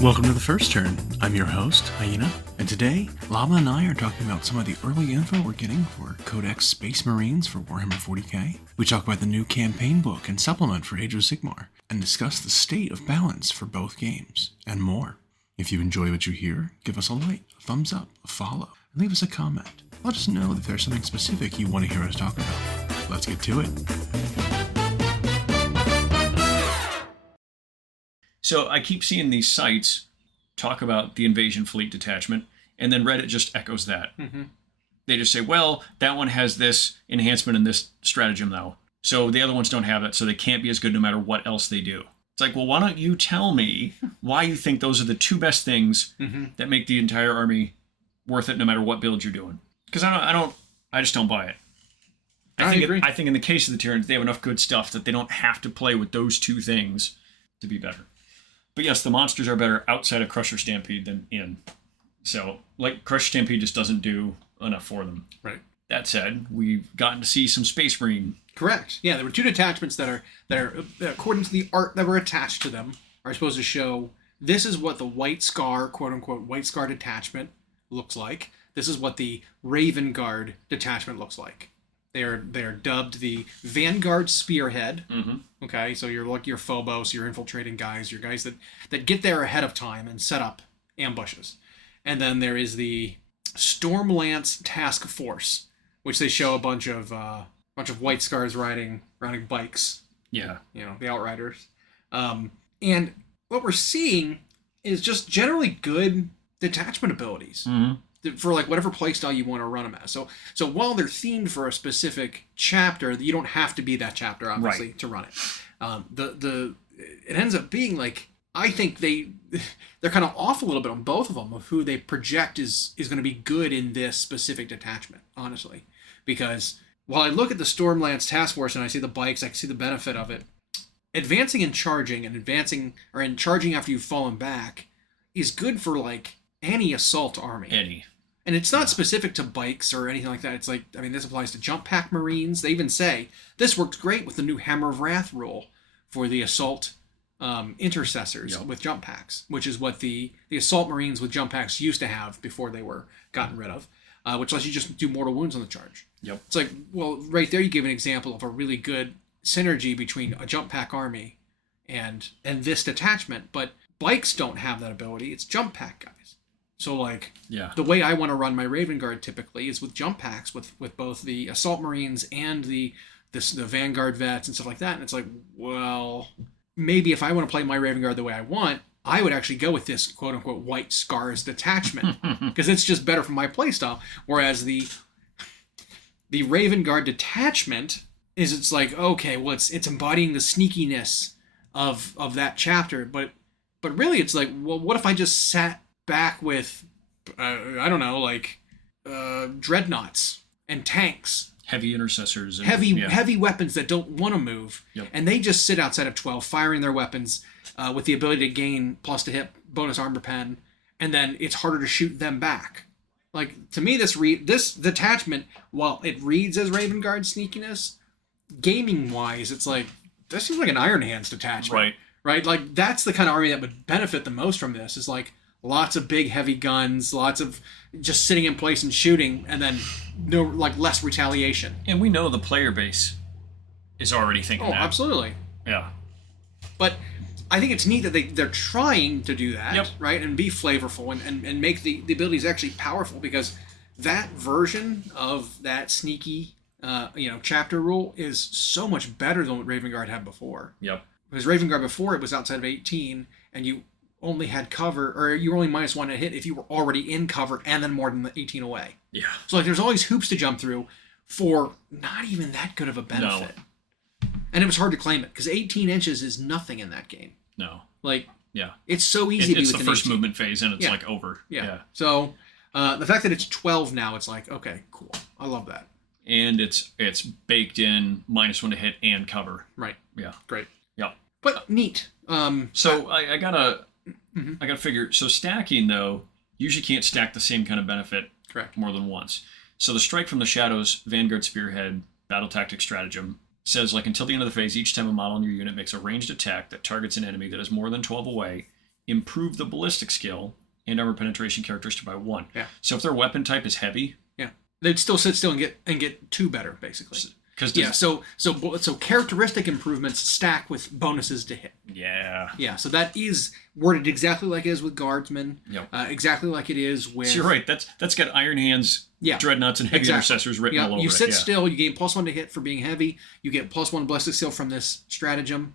Welcome to the First Turn. I'm your host, Hyena, and today, Llama and I are talking about some of the early info we're getting for Codex Space Marines for Warhammer 40k. We talk about the new campaign book and supplement for Age of Sigmar, and discuss the state of balance for both games, and more. If you enjoy what you hear, give us a like, a thumbs up, a follow, and leave us a comment. Let us know if there's something specific you want to hear us talk about. Let's get to it. So I keep seeing these sites talk about the invasion fleet detachment, and then Reddit just echoes that. Mm-hmm. They just say, well, that one has this enhancement and this stratagem, though. So the other ones don't have it, so they can't be as good no matter what else they do. It's like, well, why don't you tell me why you think those are the two best things that make the entire army worth it no matter what build you're doing? Because I just don't buy it. I think in the case of the Tyrants, they have enough good stuff that they don't have to play with those two things to be better. But yes, the monsters are better outside of Crusher Stampede than in. So, like, Crusher Stampede just doesn't do enough for them. Right. That said, we've gotten to see some Space Marine. Correct. Yeah, there were two detachments that are according to the art that were attached to them, are supposed to show this is what the White Scar, quote-unquote, White Scar detachment looks like. This is what the Raven Guard detachment looks like. They are dubbed the Vanguard Spearhead. Mm-hmm. Okay, so you're like your Phobos, your infiltrating guys, your guys that get there ahead of time and set up ambushes. And then there is the Stormlance Task Force, which they show a bunch of White Scars riding bikes. Yeah, the Outriders. And what we're seeing is just generally good detachment abilities. Mm-hmm. For like whatever playstyle you want to run them as. So while they're themed for a specific chapter, you don't have to be that chapter, obviously, to run it. It ends up being like, I think they're kind of off a little bit on both of them of who they project is going to be good in this specific detachment, honestly. Because while I look at the Stormlance Task Force and I see the bikes, I can see the benefit of it. Advancing and charging charging after you've fallen back is good for like any assault army. And it's not specific to bikes or anything like that. It's like, this applies to jump pack Marines. They even say, this works great with the new Hammer of Wrath rule for the assault intercessors with jump packs, which is what the assault Marines with jump packs used to have before they were gotten rid of, which lets you just do mortal wounds on the charge. Yep. It's like, well, right there you give an example of a really good synergy between a jump pack army and this detachment, but bikes don't have that ability. It's jump pack guys. So, like, the way I want to run my Raven Guard typically is with jump packs with both the Assault Marines and the Vanguard vets and stuff like that. And it's like, well, maybe if I want to play my Raven Guard the way I want, I would actually go with this quote-unquote White Scars detachment because it's just better for my playstyle. Whereas the Raven Guard detachment it's like, okay, well, it's embodying the sneakiness of that chapter. But really, it's like, well, what if I just sat back with, dreadnoughts and tanks, heavy intercessors, and heavy weapons that don't want to move, and they just sit outside of 12, firing their weapons with the ability to gain plus to hit bonus armor pen, and then it's harder to shoot them back. Like, to me, this detachment, while it reads as Raven Guard sneakiness, gaming wise, it's like, this seems like an Iron Hands detachment, right? Like, that's the kind of army that would benefit the most from this. Is like lots of big heavy guns, lots of just sitting in place and shooting, and then less retaliation. And we know the player base is already thinking that. Oh, absolutely. Yeah. But I think it's neat that they're trying to do that, right? And be flavorful and make the abilities actually powerful, because that version of that sneaky chapter rule is so much better than what Raven Guard had before. Yep. Because Raven Guard before, it was outside of 18, and you only had cover, or you were only -1 to hit if you were already in cover and then more than 18 away. Yeah. So like there's always hoops to jump through for not even that good of a benefit. No. And it was hard to claim it because 18 inches is nothing in that game. No. Like, it's so easy to be It's within the first 18. movement phase and it's like over. Yeah. So the fact that it's 12 now, it's like, okay, cool. I love that. And it's baked in -1 to hit and cover. Right. Yeah. Great. Yeah. But neat. So I gotta figure. So stacking though usually can't stack the same kind of benefit. Correct. More than once. So the Strike from the Shadows Vanguard Spearhead Battle Tactic Stratagem says, like, until the end of the phase, each time a model in your unit makes a ranged attack that targets an enemy that is more than 12 away, improve the ballistic skill and armor penetration characteristic by 1. Yeah. So if their weapon type is heavy, Yeah. They'd still sit still and get 2 better, basically. So characteristic improvements stack with bonuses to hit. Yeah. Yeah, so that is worded exactly like it is with Guardsmen. Yep. Exactly like it is with... So you're right. That's got Iron Hands, Dreadnoughts, and Heavy Intercessors written all over it. You sit still, you gain +1 to hit for being heavy. You get +1 ballistic skill from this stratagem.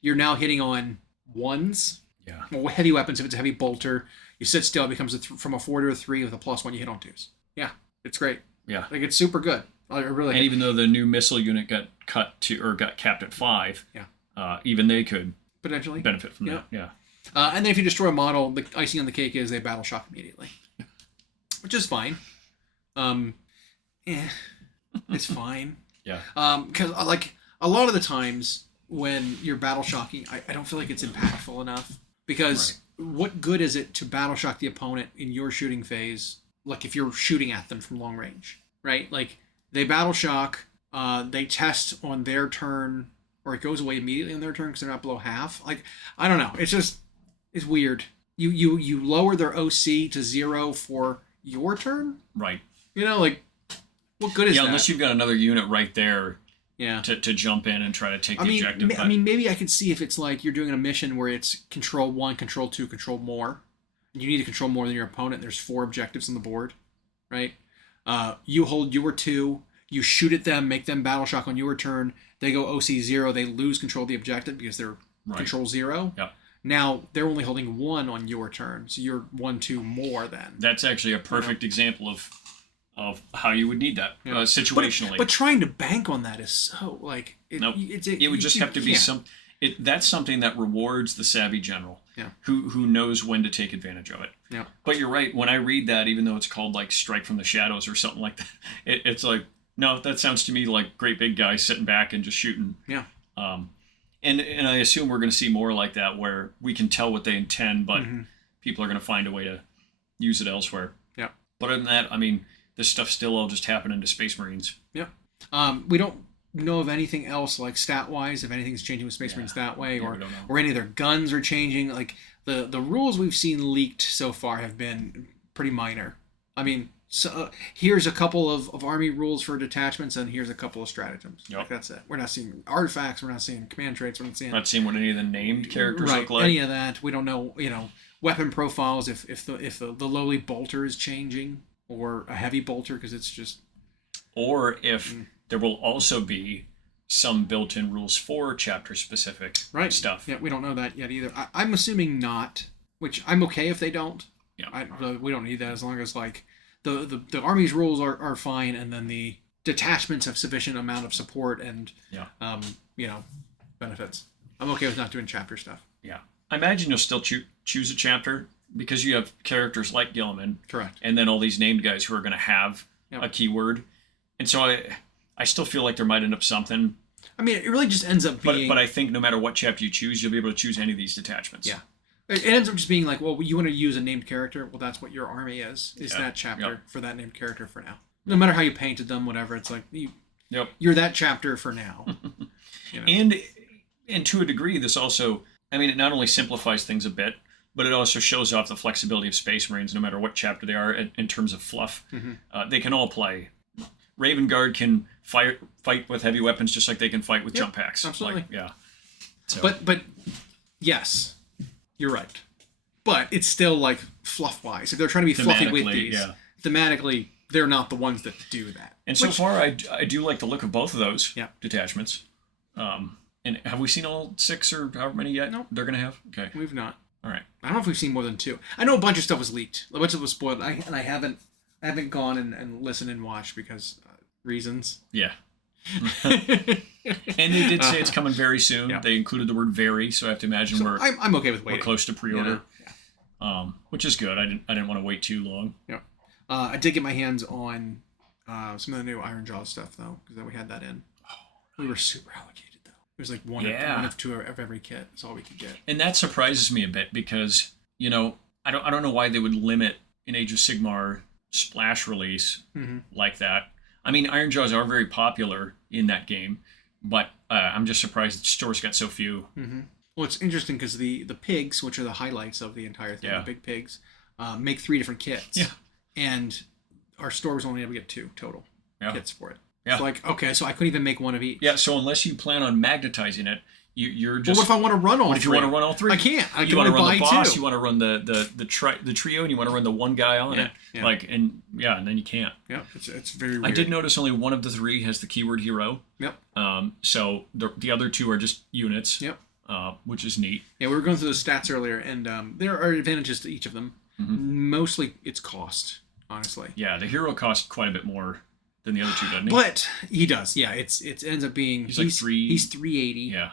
You're now hitting on 1s. Yeah. Well, heavy weapons, if it's a heavy bolter. You sit still, it becomes from a 4 to a 3 with a +1, you hit on 2s. Yeah, it's great. Yeah. Like, it's super good. Really. And even though the new missile unit got got capped at 5, even they could potentially benefit from that. Yeah. And then if you destroy a model, the icing on the cake is they battle shock immediately, which is fine. It's fine. Yeah. Because like a lot of the times when you're battle shocking, I don't feel like it's impactful enough. Because what good is it to battle shock the opponent in your shooting phase? Like if you're shooting at them from long range, right? Like they battle shock, they test on their turn, or it goes away immediately on their turn because they're not below half. Like I don't know. It's weird. You lower their OC to 0 for your turn. Right. You know, like what good is that? Yeah, unless you've got another unit right there. Yeah. To jump in and try to take the objective. I mean, maybe I could see if it's like you're doing a mission where it's control 1, control 2, control more. You need to control more than your opponent. There's 4 objectives on the board, right? You hold your 2, you shoot at them, make them battle shock on your turn. They go OC 0, they lose control of the objective because they're control 0. Yep. Now they're only holding 1 on your turn, so you're 1, 2 more then. That's actually a perfect example of how you would need that situationally. But trying to bank on that is so like it would just have to be that's something that rewards the savvy general. Yeah. Who knows when to take advantage of it. Yeah. But you're right. When I read that, even though it's called like Strike from the Shadows or something like that, it's like, no, that sounds to me like great big guys sitting back and just shooting. Yeah. And I assume we're going to see more like that where we can tell what they intend, but people are going to find a way to use it elsewhere. Yeah. But other than that, I mean, this stuff still all just happening to Space Marines. Yeah. We don't know of anything else like stat wise, if anything's changing with Space Marines that way, or any of their guns are changing. Like the rules we've seen leaked so far have been pretty minor. I mean, so here's a couple of army rules for detachments, and here's a couple of stratagems. Yep. Like that's it. We're not seeing artifacts. We're not seeing command traits. We're not seeing what any of the named characters look like. Any of that. We don't know. Weapon profiles. If the lowly bolter is changing, or a heavy bolter because it's just. Or if there will also be some built-in rules for chapter-specific stuff. Yeah, we don't know that yet either. I'm assuming not, which I'm okay if they don't. Yeah. We don't need that as long as like the army's rules are fine, and then the detachments have sufficient amount of support and benefits. I'm okay with not doing chapter stuff. Yeah, I imagine you'll still choose a chapter because you have characters like Gilliman, correct, and then all these named guys who are going to have a keyword, and so I still feel like there might end up something. I mean, it really just ends up being. But I think no matter what chapter you choose, you'll be able to choose any of these detachments. Yeah. It ends up just being like, well, you want to use a named character. Well, that's what your army is that chapter for that named character for now. No matter how you painted them, whatever, it's like you're that chapter for now. And to a degree, this also, I mean, it not only simplifies things a bit, but it also shows off the flexibility of Space Marines, no matter what chapter they are in terms of fluff. They can all play. Raven Guard can fight with heavy weapons just like they can fight with jump packs. Absolutely. So. But yes, you're right. But it's still like fluff-wise. If they're trying to be fluffy with these, thematically, they're not the ones that do that. And so far, I do like the look of both of those detachments. And have we seen all 6 or however many yet? No. They're going to have? Okay. We've not. All right. I don't know if we've seen more than 2. I know a bunch of stuff was leaked. A bunch of it was spoiled. I haven't gone and listened and watched because reasons. Yeah. And they did say it's coming very soon. Yeah. They included the word "very," so I have to imagine I'm okay with waiting. We're close to pre-order, which is good. I didn't want to wait too long. Yeah. I did get my hands on some of the new Iron Jaws stuff though, because we had that in. We were super allocated though. It was like one of 2 of every kit. That's all we could get. And that surprises me a bit because I don't know why they would limit an Age of Sigmar splash release like that. I mean, Iron Jaws are very popular in that game, but I'm just surprised the stores got so few. Well, it's interesting because the pigs, which are the highlights of the entire thing, the big pigs, make 3 different kits. Yeah. And our store was only able to get 2 total kits for it. Yeah. It's like, okay, so I couldn't even make one of each. Yeah, so unless you plan on magnetizing it, you're just... Well, what if I want to run all 3? What if you want to run all 3? I can't. I you want to run the boss, 2. you want to run the trio, and you want to run the one guy on it. Yeah. Like, and then you can't. Yeah, it's very weird. I did notice only one of the 3 has the keyword hero. Yep. So the other 2 are just units. Yep. Which is neat. Yeah, we were going through the stats earlier, and there are advantages to each of them. Mm-hmm. Mostly, it's cost, honestly. Yeah, the hero costs quite a bit more than the other 2, doesn't he? But he does. Yeah, it ends up being he's like 3. He's 380. Yeah.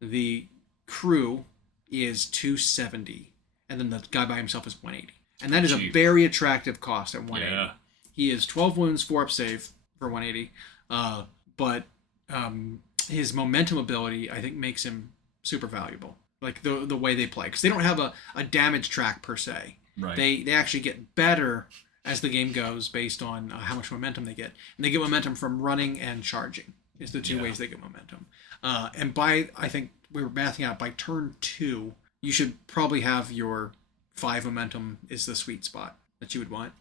The crew is 270, and then the guy by himself is 180, and that is a very attractive cost at 180. Yeah. He is 12 wounds, 4 up save for 180, but his momentum ability I think makes him super valuable. Like the way they play, because they don't have a damage track per se. Right. They actually get better as the game goes based on how much momentum they get, and they get momentum from running and charging. Is the 2 ways they get momentum. And I think we were mathing out, by turn 2, you should probably have your 5 momentum is the sweet spot that you would want.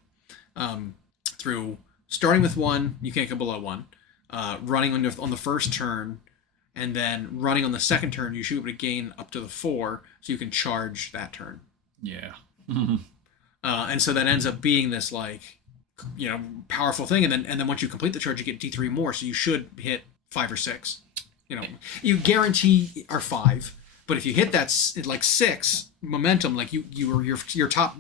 Through starting with 1, you can't go below 1. Running on the first turn, and then running on the second turn, you should be able to gain up to the 4, so you can charge that turn. Yeah. And so that ends up being this powerful thing, and then once you complete the charge, you get D3 more, so you should hit 5 or 6. You guarantee are 5, but if you hit that 6 momentum, like you were your top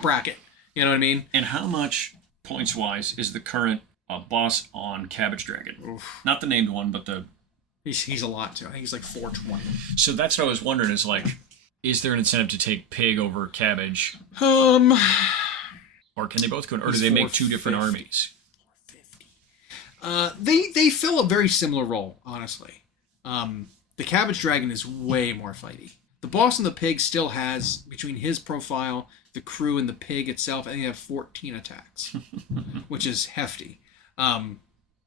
bracket. You know what I mean? And how much points wise is the current boss on Cabbage Dragon? Oof. Not the named one, but the. He's a lot too. I think he's like 420. So that's what I was wondering. Is there an incentive to take Pig over Cabbage? Or can they both go? Or do they make 2 different armies? 450. They fill a very similar role, honestly. The Cabbage Dragon is way more fighty. The boss and the Pig still has, between his profile, the crew, and the Pig itself, I think they have 14 attacks, which is hefty.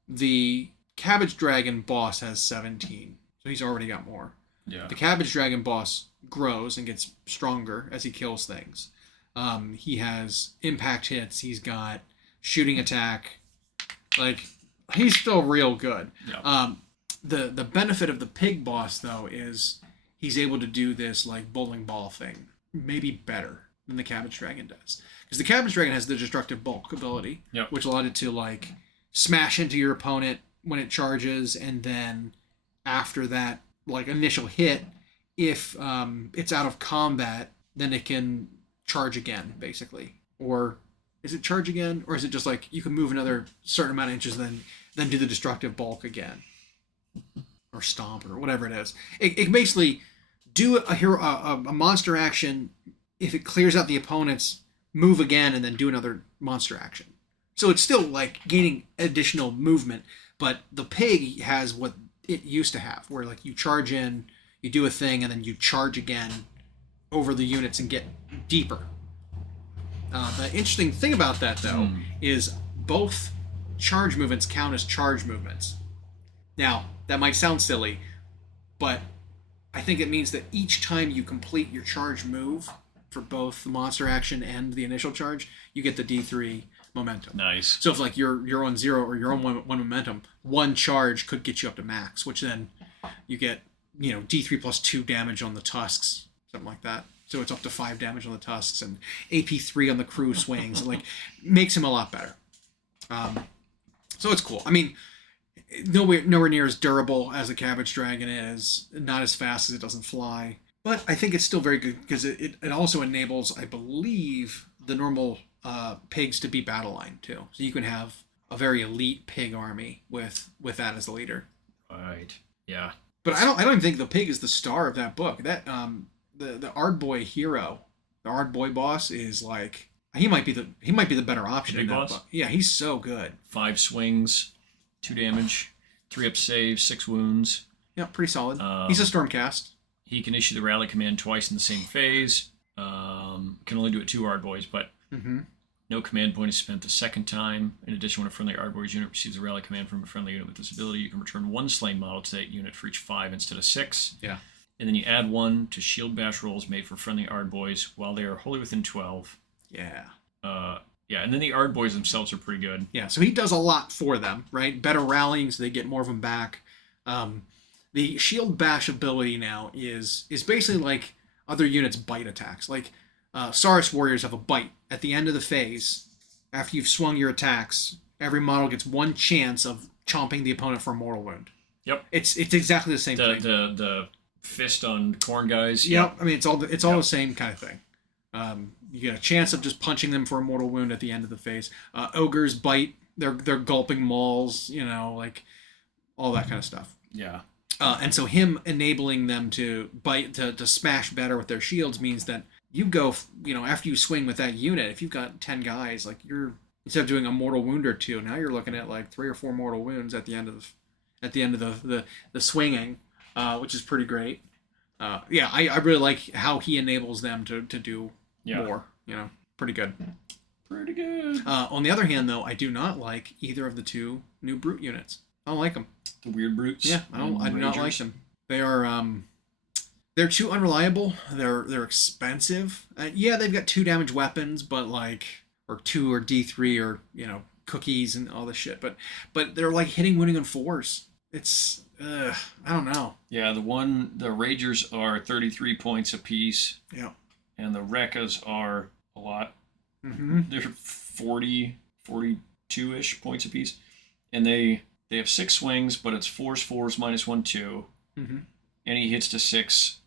The Cabbage Dragon boss has 17, so he's already got more. Yeah. The Cabbage Dragon boss grows and gets stronger as he kills things. He has impact hits. He's got shooting attack. He's still real good. Yeah. The benefit of the Pig boss, though, is he's able to do this bowling ball thing maybe better than the Cabbage Dragon does. Because the Cabbage Dragon has the destructive bulk ability, which allowed it to smash into your opponent when it charges, and then after that initial hit, if it's out of combat, then it can charge again, basically. Or is it charge again, or is it just you can move another certain amount of inches, then do the destructive bulk again, or stomp, or whatever it is. It basically do a monster action. If it clears out the opponent's, move again, and then do another monster action. So it's still gaining additional movement, but the Pig has what it used to have, where you charge in, you do a thing, and then you charge again over the units and get deeper. The interesting thing about that, though, is both charge movements count as charge movements. Now, that might sound silly, but I think it means that each time you complete your charge move for both the monster action and the initial charge, you get the D3 momentum. Nice. So if you're on 0 or you're on one momentum, one charge could get you up to max, which then you get D3 plus 2 damage on the tusks, something like that. So it's up to 5 damage on the tusks, and AP 3 on the crew swings, and makes him a lot better. So it's cool. I mean, nowhere near as durable as the Cabbage Dragon is, not as fast as it doesn't fly, but I think it's still very good because it also enables, I believe, the normal pigs to be battle line too. So you can have a very elite pig army with that as the leader. Right. Yeah. But I don't even think the pig is the star of that book. That the Ardboy hero, the Ardboy boss is he might be the better option the big in that boss? book. Yeah, he's so good. 5 swings, 2 damage, 3 up save, 6 wounds. Yeah, pretty solid. He's a Stormcast. He can issue the rally command twice in the same phase. Can only do it 2 Ardboys, but no command point is spent the second time. In addition, when a friendly Ardboys unit receives a rally command from a friendly unit with this ability, you can return 1 slain model to that unit for each 5 instead of 6. Yeah. And then you add 1 to shield bash rolls made for friendly Ardboys while they are wholly within 12. Yeah. Yeah, and then the Ardboys themselves are pretty good. Yeah, so he does a lot for them, right? Better rallying, so they get more of them back. The shield bash ability now is basically like other units' bite attacks. Like Saurus warriors have a bite at the end of the phase. After you've swung your attacks, every model gets 1 chance of chomping the opponent for a mortal wound. Yep. It's exactly the same thing. The fist on corn guys. Yep. I mean, it's all the same kind of thing. You get a chance of just punching them for a mortal wound at the end of the phase. Ogres bite. They're gulping mauls. Like all that kind of stuff. Yeah. And so him enabling them to bite to smash better with their shields means that you go, after you swing with that unit, if you've got 10 guys, like you're instead of doing a mortal wound or 2, now you're looking at like 3 or 4 mortal wounds at the end of the swinging, which is pretty great. I really like how he enables them to do more. Pretty good. Pretty good. On the other hand, though, I do not like either of the 2 new brute units. I don't like them. The weird brutes. Yeah, I do not like them. They are they're too unreliable. They're expensive. They've got 2 damage weapons, but or 2 or D3 or cookies and all this shit. But they're like hitting, wounding, and 4s. It's I don't know. Yeah, the Ragers are 33 points apiece. Yeah. And the Rekkas are a lot. Mm-hmm. They're 42-ish points apiece. And they have 6 swings, but it's 4s, -1/2. Mm-hmm. And he hits to 6.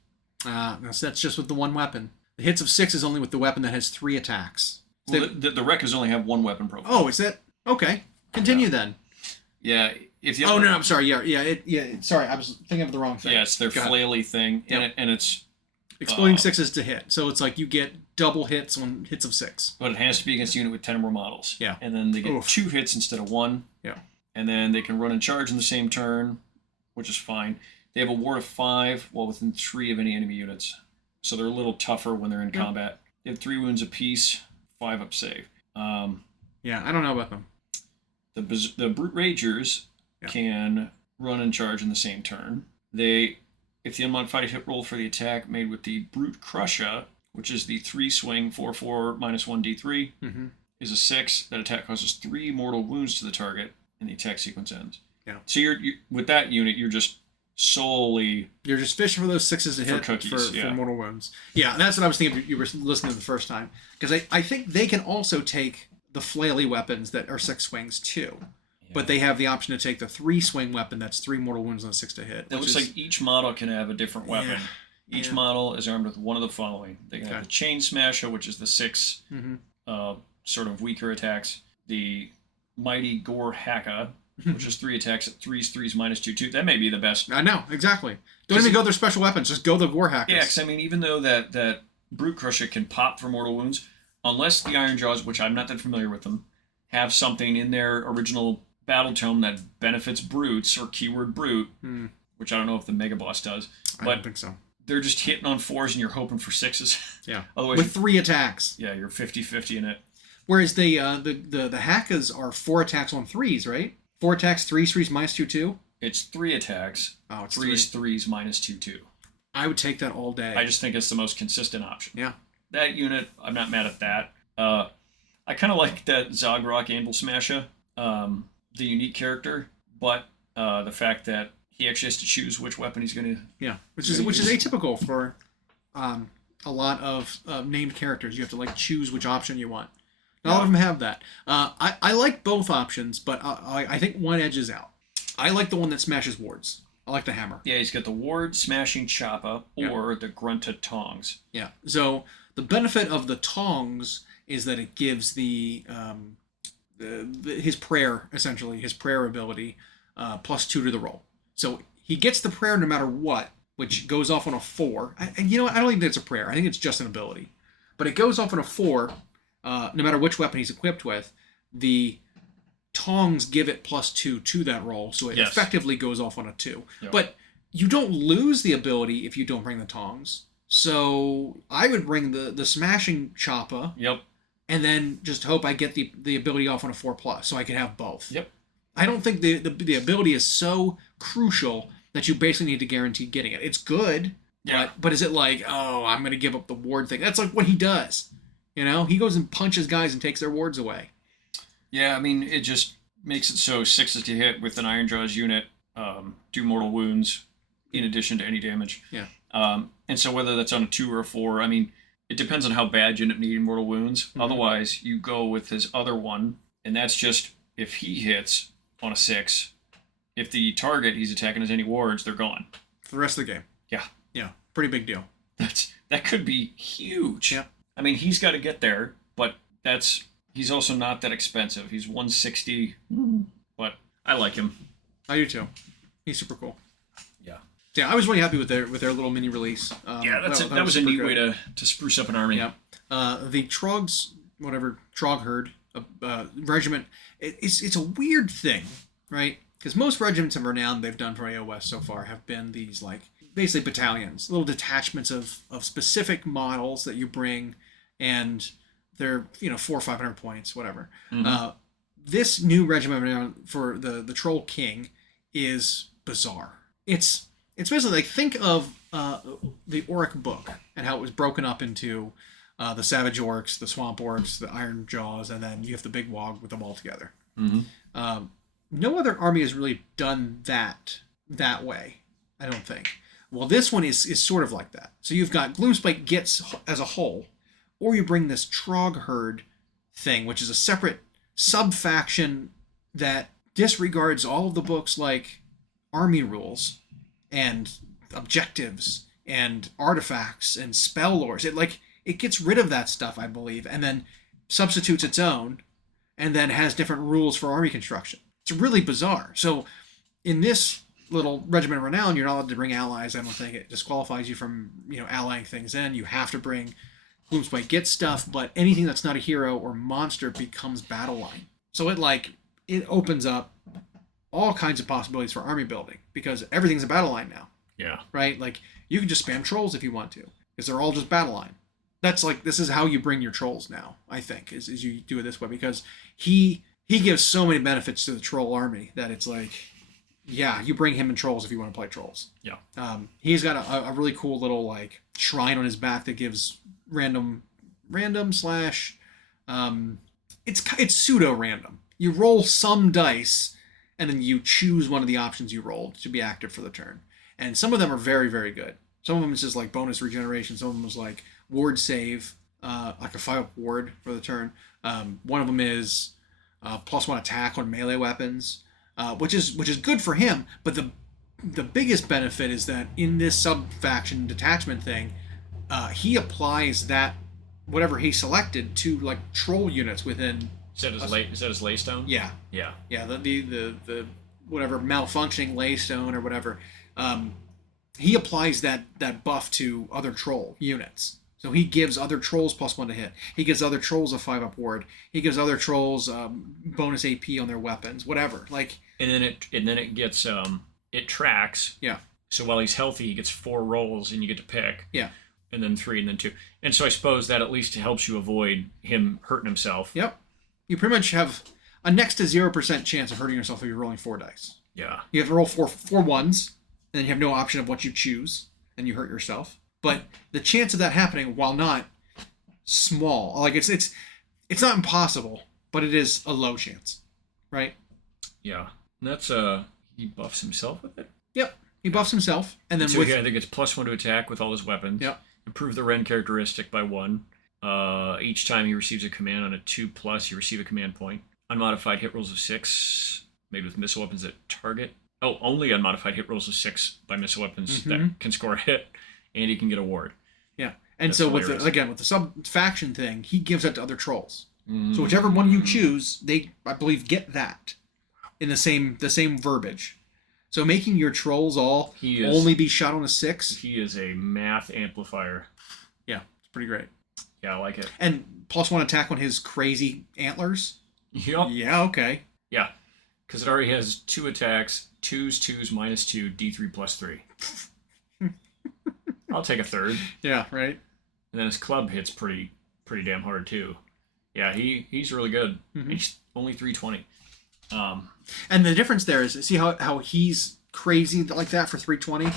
So that's just with the 1 weapon. The hits of 6 is only with the weapon that has 3 attacks. So well, the Rekkas only have 1 weapon profile. Oh, is that okay? Continue then. Yeah. No, I'm sorry. Yeah. Sorry, I was thinking of the wrong thing. Yeah, it's their flaily thing, Yep. and it's exploding 6s to hit. So it's like you get double hits on hits of 6. But it has to be against a unit with 10 or more models. Yeah. And then they get 2 hits instead of 1. Yeah. And then they can run and charge in the same turn, which is fine. They have a ward of 5 while within 3 of any enemy units. So they're a little tougher when they're in combat. They have 3 wounds apiece, 5 up save. I don't know about them. The Brute Ragers can run and charge in the same turn. If the unmodified hit roll for the attack made with the Brute Crusher, which is the 3 swing, 4/4, -1 D3, is a 6, that attack causes 3 mortal wounds to the target, and the attack sequence ends. Yeah. So you're with that unit, you're just solely... You're just fishing for those 6s to hit for mortal wounds. Yeah, that's what I was thinking you were listening to the first time. Because I think they can also take the flaily weapons that are 6 swings too. Yeah. But they have the option to take the 3 swing weapon that's 3 mortal wounds and a 6 to hit. It looks like each model can have a different weapon. Yeah. Each model is armed with one of the following. They can have the Chain Smasher, which is the 6 sort of weaker attacks. The Mighty Gore Haka, which is 3 attacks at 3s, -2/2. That may be the best. I know, exactly. Don't even go their special weapons. Just go the Gore Hackers. Yeah, because I mean, even though that Brute Crusher can pop for mortal wounds, unless the Iron Jaws, which I'm not that familiar with them, have something in their original battle tome that benefits brutes or keyword brute, which I don't know if the Mega Boss does. I don't think so. They're just hitting on 4s and you're hoping for 6s. Yeah. Otherwise, with 3 attacks. Yeah, you're 50-50 in it. Whereas the Hakas are 4 attacks on 3s, right? 4 attacks, 3s, -2/2. It's 3 attacks. Oh, it's 3s, -2/2. I would take that all day. I just think it's the most consistent option. Yeah. That unit, I'm not mad at that. I kind of like that Zogrok Anvil Smasher, the unique character, but the fact that he actually has to choose which weapon he's going to. Yeah, which is atypical for a lot of named characters. You have to choose which option you want. Not all of them have that. I like both options, but I think one edges out. I like the one that smashes wards. I like the hammer. Yeah, he's got the ward smashing choppa or the grunted tongs. Yeah. So the benefit of the tongs is that it gives his prayer, essentially, his prayer ability, +2 to the roll. So he gets the prayer no matter what, which goes off on a 4. And you know what? I don't think that's a prayer. I think it's just an ability. But it goes off on a 4, no matter which weapon he's equipped with. The tongs give it +2 to that roll, so it effectively goes off on a 2. Yep. But you don't lose the ability if you don't bring the tongs. So I would bring the smashing choppa. Yep. And then just hope I get the ability off on a 4+, so I can have both. Yep. I don't think the ability is so crucial that you basically need to guarantee getting it. It's good, Yeah. But is it like, oh, I'm going to give up the ward thing? That's like what he does. You know, he goes and punches guys and takes their wards away. Yeah, I mean, it just makes it so 6s to hit with an Iron Jaws unit do mortal wounds in addition to any damage. Yeah. And so whether that's on a 2 or a 4, I mean, it depends on how bad you end up needing mortal wounds. Mm-hmm. Otherwise, you go with his other one, and that's just if he hits on a 6, if the target he's attacking has any wards, they're gone. For the rest of the game. Yeah. Yeah. Pretty big deal. That could be huge. Yeah. I mean, he's got to get there, but he's also not that expensive. He's 160, but I like him. I do too. He's super cool. Yeah. Yeah, I was really happy with their little mini release. That was a neat way to spruce up an army. Yeah. The Trogs, Trog herd regiment. It's a weird thing, right? Because most regiments of renown they've done for AoS so far have been these like basically battalions, little detachments of specific models that you bring, and they're 400 or 500 points, whatever. Mm-hmm. This new regiment of renown for the Troll King is bizarre. It's basically like, think of the Orc book and how it was broken up into the Savage Orcs, the Swamp Orcs, the Iron Jaws, and then you have the Big Wog with them all together. Mm-hmm. No other army has really done that way, I don't think. Well, this one is sort of like that. So you've got Gloomspite Gits as a whole, or you bring this Trog herd thing, which is a separate sub-faction that disregards all of the books like army rules and objectives and artifacts and spell lores. It gets rid of that stuff, I believe, and then substitutes its own, and then has different rules for army construction. It's really bizarre. So in this little regiment of renown, you're not allowed to bring allies. I don't think it disqualifies you from allying things in. You have to bring Gloomspite Git stuff, but anything that's not a hero or monster becomes battle line. So it opens up all kinds of possibilities for army building, because everything's a battle line now. Yeah. Right? Like, you can just spam trolls if you want to, because they're all just battle line. That's this is how you bring your trolls now, I think, is you do it this way, because he gives so many benefits to the troll army that it's like, yeah, you bring him in trolls if you want to play trolls. Yeah. He's got a really cool little shrine on his back that gives random slash it's pseudo random. You roll some dice and then you choose one of the options you rolled to be active for the turn. And some of them are very, very good. Some of them is just like bonus regeneration. Some of them is like ward save, like a 5-up ward for the turn. One of them is +1 attack on melee weapons, which is good for him. But the biggest benefit is that in this sub-faction detachment thing, he applies that whatever he selected to like troll units within. Is that his laystone? Yeah. Yeah. Yeah. The whatever malfunctioning laystone or whatever. He applies that buff to other troll units. So he gives other trolls +1 to hit. He gives other trolls a 5-up ward. He gives other trolls bonus AP on their weapons, whatever. And then it gets it tracks. Yeah. So while he's healthy, he gets 4 rolls, and you get to pick. Yeah. And then 3, and then 2. And so I suppose that at least helps you avoid him hurting himself. Yep. You pretty much have a next to 0% chance of hurting yourself if you're rolling 4 dice. Yeah. You have to roll four ones, and then you have no option of what you choose, and you hurt yourself. But the chance of that happening, while not small, it's not impossible, but it is a low chance, right? Yeah. And that's he buffs himself with it. Yep. He buffs himself, and then so he either gets +1 to attack with all his weapons. Yep. Improve the Ren characteristic by 1. Each time he receives a command on a 2+, you receive a command point. Unmodified hit rolls of 6, made with missile weapons that target. Oh, only unmodified hit rolls of 6 by missile weapons that can score a hit, and he can get a ward. Yeah, and That's so hilarious. with the sub-faction thing, he gives that to other trolls. Mm. So whichever one you choose, they, I believe, get that in the same verbiage. So making your trolls all only be shot on a 6. He is a math amplifier. Yeah, it's pretty great. Yeah, I like it. And +1 attack on his crazy antlers. Yep. Yeah, okay. Yeah, because it already has 2 attacks, 2s, -2, D3 +3. I'll take a 3rd. Yeah, right. And then his club hits pretty damn hard too. Yeah, he's really good. Mm-hmm. He's only 320. And the difference there is, see how he's crazy like that for 320?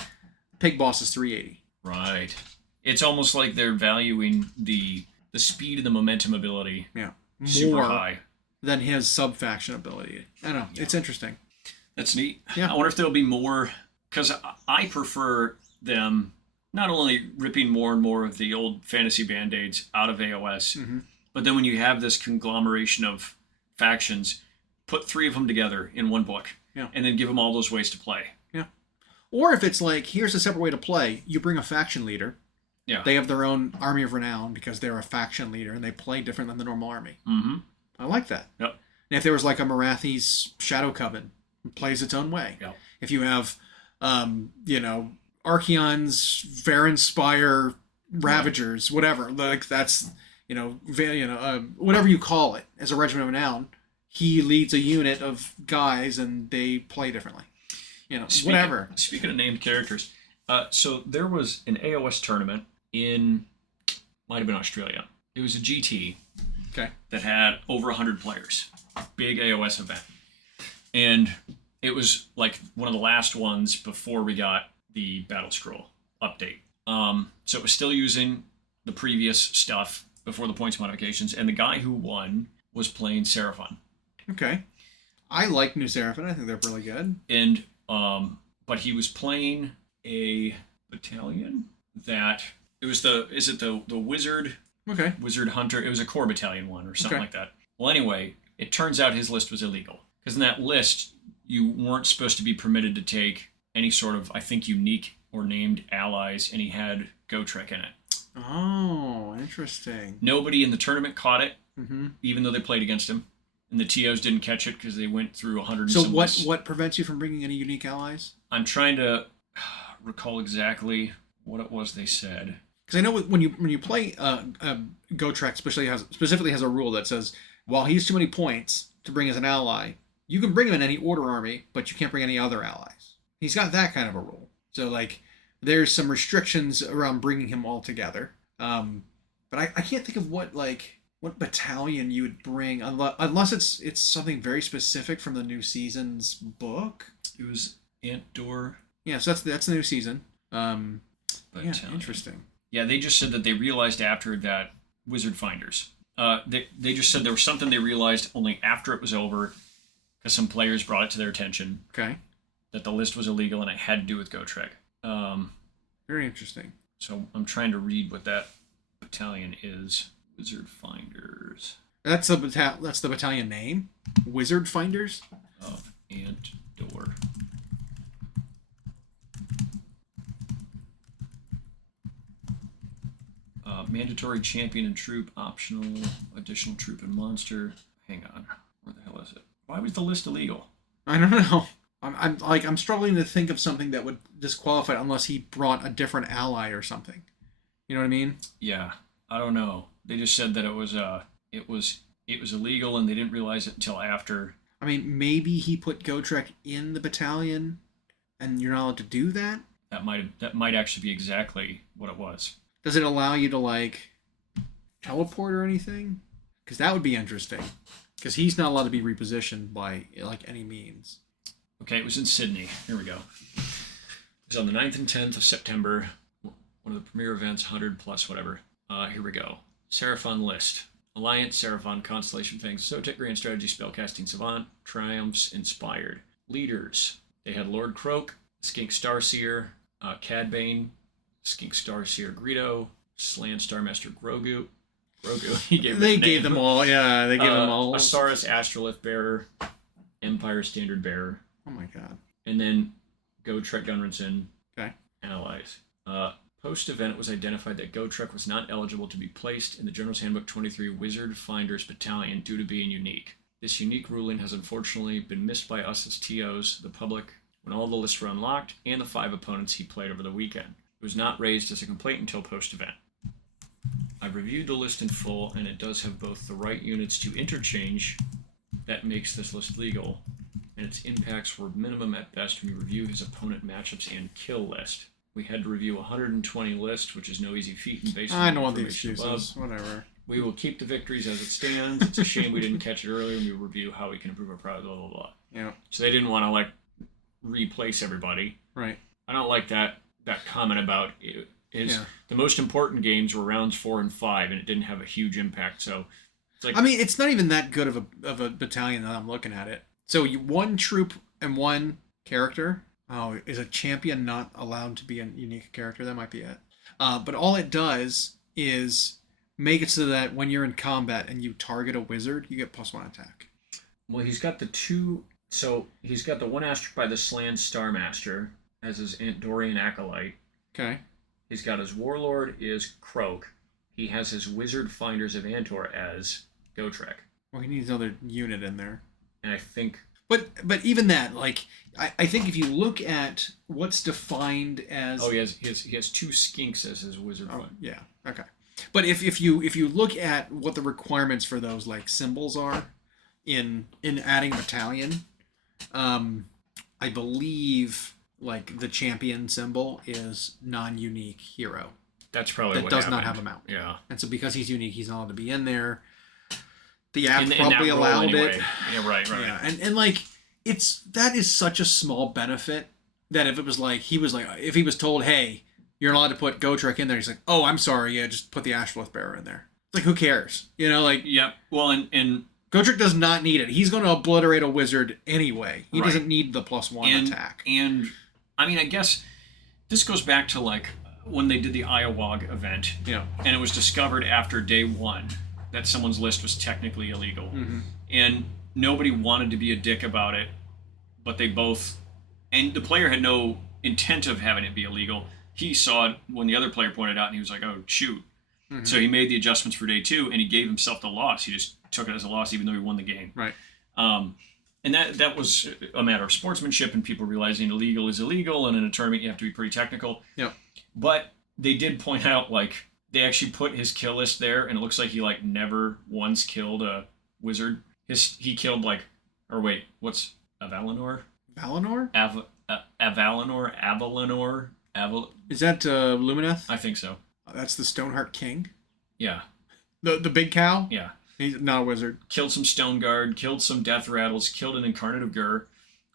Pig Boss is 380. Right. It's almost like they're valuing the speed and the momentum ability. Yeah. Super More high. than his sub-faction ability. I don't know. Yeah. It's interesting. That's neat. Yeah. I wonder if there'll be more, because I prefer them not only ripping more and more of the old fantasy band-aids out of AoS, but then when you have this conglomeration of factions, put 3 of them together in one book, and then give them all those ways to play. Yeah. Or if it's like, here's a separate way to play, you bring a faction leader. Yeah. They have their own army of renown because they're a faction leader and they play different than the normal army. Mm-hmm. I like that. Yep. And if there was like a Marathi's Shadow Coven, it plays its own way. Yep. If you have, Archeon's Varanspire Ravagers, whatever, like that's, whatever you call it as a regiment of renown, he leads a unit of guys and they play differently. Whatever. Speaking of named characters, so there was an AoS tournament might have been Australia. It was a GT that had over 100 players. Big AoS event. And it was like one of the last ones before we got the Battle Scroll update. So it was still using the previous stuff before the points modifications. And the guy who won was playing Seraphon. Okay. I like New Seraphon. I think they're really good. And, but he was playing a battalion that... is it the Wizard? Okay. Wizard Hunter. It was a core battalion one or something like that. Well, anyway, it turns out his list was illegal. Because in that list, you weren't supposed to be permitted to take any sort of, I think, unique or named allies, and he had Gotrek in it. Oh, interesting. Nobody in the tournament caught it, even though they played against him. And the TOs didn't catch it because they went through 100 So some lists. what prevents you from bringing any unique allies? I'm trying to recall exactly what it was they said. Because I know when you play Gotrek specifically has a rule that says while he has too many points to bring as an ally, you can bring him in any order army, but you can't bring any other allies. He's got that kind of a rule. So like there's some restrictions around bringing him all together. But I can't think of what battalion you would bring unless it's something very specific from the new season's book. It was Antdor. Yeah, so that's the new season. Yeah, interesting. Yeah, they just said that they realized after that Wizard Finders. They just said there was something they realized only after it was over, because some players brought it to their attention. Okay. That the list was illegal and it had to do with Gotrek. Very interesting. So I'm trying to read what that battalion is. Wizard Finders. That's the battalion name? Wizard Finders? Of Antdor. Mandatory champion and troop, optional, additional troop and monster. Hang on. Where the hell is it? Why was the list illegal? I don't know. I'm struggling to think of something that would disqualify it unless he brought a different ally or something. You know what I mean? Yeah. I don't know. They just said that it was illegal and they didn't realize it until after. I mean, maybe he put Gotrek in the battalion and you're not allowed to do that? That might actually be exactly what it was. Does it allow you to teleport or anything? Because that would be interesting. Because he's not allowed to be repositioned by any means. Okay, it was in Sydney. Here we go. It was on the 9th and 10th of September. One of the premier events, 100 plus whatever. Here we go. Seraphon list. Alliance, Seraphon, Constellation Fangs, Sotek, Grand Strategy, Spellcasting Savant, Triumphs, Inspired. Leaders. They had Lord Croak, Skink Starseer, Cadbane, Skink Starseer Greedo, Slan Starmaster Grogu. They gave them all. Yeah, they gave them all. Asaris Astrolith Bearer, Empire Standard Bearer. Oh my god. And then Gotrek Gunrinson. Okay. Allies. Post-event, it was identified that Gotrek was not eligible to be placed in the General's Handbook 23 Wizard Finders Battalion due to being unique. This unique ruling has unfortunately been missed by us as TOs, the public, when all the lists were unlocked, and the 5 opponents he played over the weekend. It was not raised as a complaint until post-event. I've reviewed the list in full, and it does have both the right units to interchange that makes this list legal, and its impacts were minimum at best when we review his opponent matchups and kill list. We had to review 120 lists, which is no easy feat, and based on I don't the want the information excuses. above, Whatever. we will keep the victories as it stands. It's a shame we didn't catch it earlier, and we will review how we can improve our product, blah, blah, blah. Yeah. So they didn't want to, replace everybody. Right. I don't like that comment about Yeah. The most important games were rounds 4 and 5, and it didn't have a huge impact. So, it's like, I mean, it's not even that good of a battalion that I'm looking at it. So one troop and one character. Oh, is a champion not allowed to be a unique character? That might be it. But all it does is make it so that when you're in combat and you target a wizard, you get +1 attack. well, he's got the two. So he's got the one asterisk by the Slan Starmaster as his Dorian acolyte. Okay. He's got his warlord is Croak. He has his wizard finders of Antor as Gotrek. Well, he needs another unit in there. And I think But even that, like, I think if you look at what's defined as he has two skinks as his wizard finder. yeah, okay. But if you look at what the requirements for those like symbols are in adding battalion, I believe like the champion symbol is non-unique hero. That's probably that what does happened. not have a mount. Yeah. And so because he's unique, he's not allowed to be in there. The app In that probably role allowed anyway. it. Yeah, right. Yeah, and like that is such a small benefit that if it was like if he was told, hey, you're allowed to put Gotrek in there, he's like, oh, I'm sorry, yeah, just put the Ashloth Bearer in there. It's like, who cares? You know, like Yep. Well, and Gotrek does not need it. He's going to obliterate a wizard anyway. He Right. doesn't need the +1 attack. And I mean, I guess this goes back to like when they did the Iowog event, Yeah. and it was discovered after day 1 that someone's list was technically illegal, and nobody wanted to be a dick about it, but they both, and the player had no intent of having it be illegal. He saw it when the other player pointed out, and he was like, "Oh shoot!" So he made the adjustments for day 2, and he gave himself the loss. He just took it as a loss, even though he won the game. Right. And that was a matter of sportsmanship and people realizing illegal is illegal, and in a tournament you have to be pretty technical. Yeah. But they did point out, like, they actually put his kill list there, and it looks like he like never once killed a wizard. He killed like, or wait, what's Avalanor? Valinor? Avalanor? Is that Lumineth? I think so. That's the Stoneheart King. Yeah. The big cow. Yeah. He's not a wizard. Killed some Stone Guard, killed some Death Rattles, killed an Incarnate of Gur,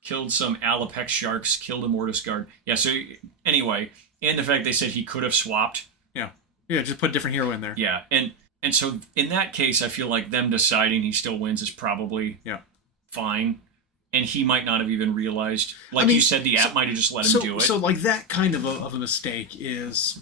killed some Alapex Sharks, killed a Mortis Guard. Yeah, so anyway, and the fact they said he could have swapped. Yeah, just put a different hero in there. Yeah, and so in that case, I feel like them deciding he still wins is probably fine. And he might not have even realized. Like you said, the app might have just let him do it. So like that kind of a mistake is,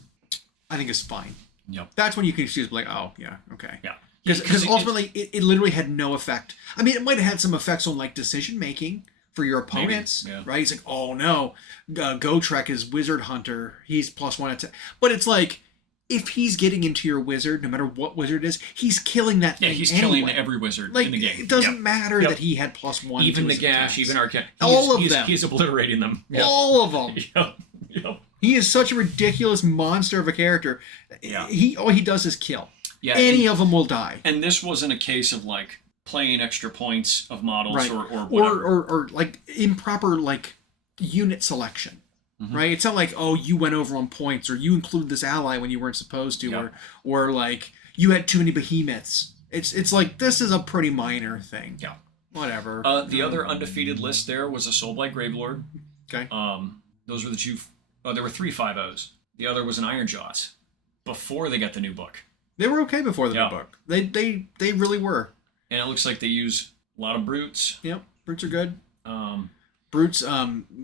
I think, is fine. Yep. That's when you can excuse like, oh, yeah, okay. Yeah. Because ultimately, it literally had no effect. I mean, it might have had some effects on like decision making for your opponents, Maybe, yeah. right? It's like, oh no, Gotrek is Wizard Hunter. He's +1 attack. But it's like, if he's getting into your wizard, no matter what wizard it is, he's killing that thing. Yeah, he's anyway. killing every wizard Like, in the game. it doesn't matter that he had +1. Even to the his Gash, attacks. even Arcane. All of them. He's obliterating them. All of them. Yep. He is such a ridiculous monster of a character. Yeah. All he does is kill. Yeah. Any of them will die. And this wasn't a case of like playing extra points of models Right. or whatever. Or like improper like unit selection. Right? It's not like, oh, you went over on points, or you include this ally when you weren't supposed to, Yeah. or like you had too many behemoths. It's like, this is a pretty minor thing. Yeah. Whatever. The other undefeated list there was a Soulblight Gravelord. Okay. Those were the two. There were 3 5-0s. The other was an Ironjawz before they got the new book. They were okay before the new book. They really were. And it looks like they use a lot of brutes. Yep. Brutes are good. Brutes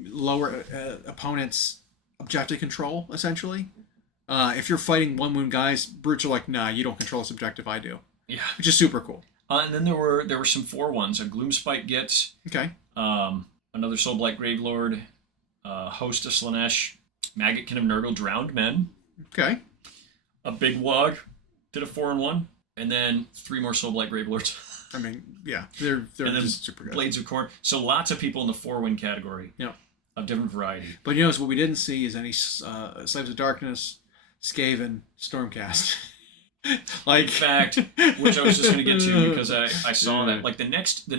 lower opponents' objective control, essentially. If you're fighting 1 wound guys, brutes are like, nah, you don't control this objective, I do. Yeah. Which is super cool. And then there were some 4-1s. A Gloomspite Gitz. Okay. Another Soulblight Gravelord. Host of Slanesh. Maggotkin of Nurgle, Drowned Men. Okay. A Big Wog. Did a 4-1. And then 3 more Soulblight Gravelords. I mean, yeah, they're and then just super good. Blades of Corn. So lots of people in the 4-win category. Yeah. Of different variety. But you notice what we didn't see is any Slaves of Darkness, Skaven, Stormcast. Like, in fact, which I was just going to get to because I saw that like the next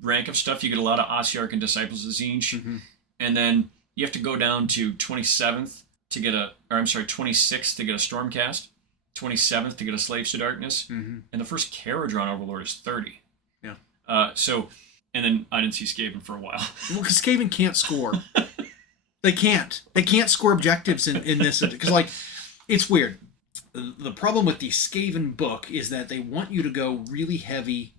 rank of stuff, you get a lot of Ossiarch and Disciples of Tzeentch, and then you have to go down to 27th to get 26th to get a Stormcast, 27th to get a Slaves to Darkness, and the first Caradron Overlord is 30. Yeah. And then I didn't see Skaven for a while. Well, because Skaven can't score. They can't. They can't score objectives in this. Because, like, It's weird. The problem with the Skaven book is that they want you to go really heavy.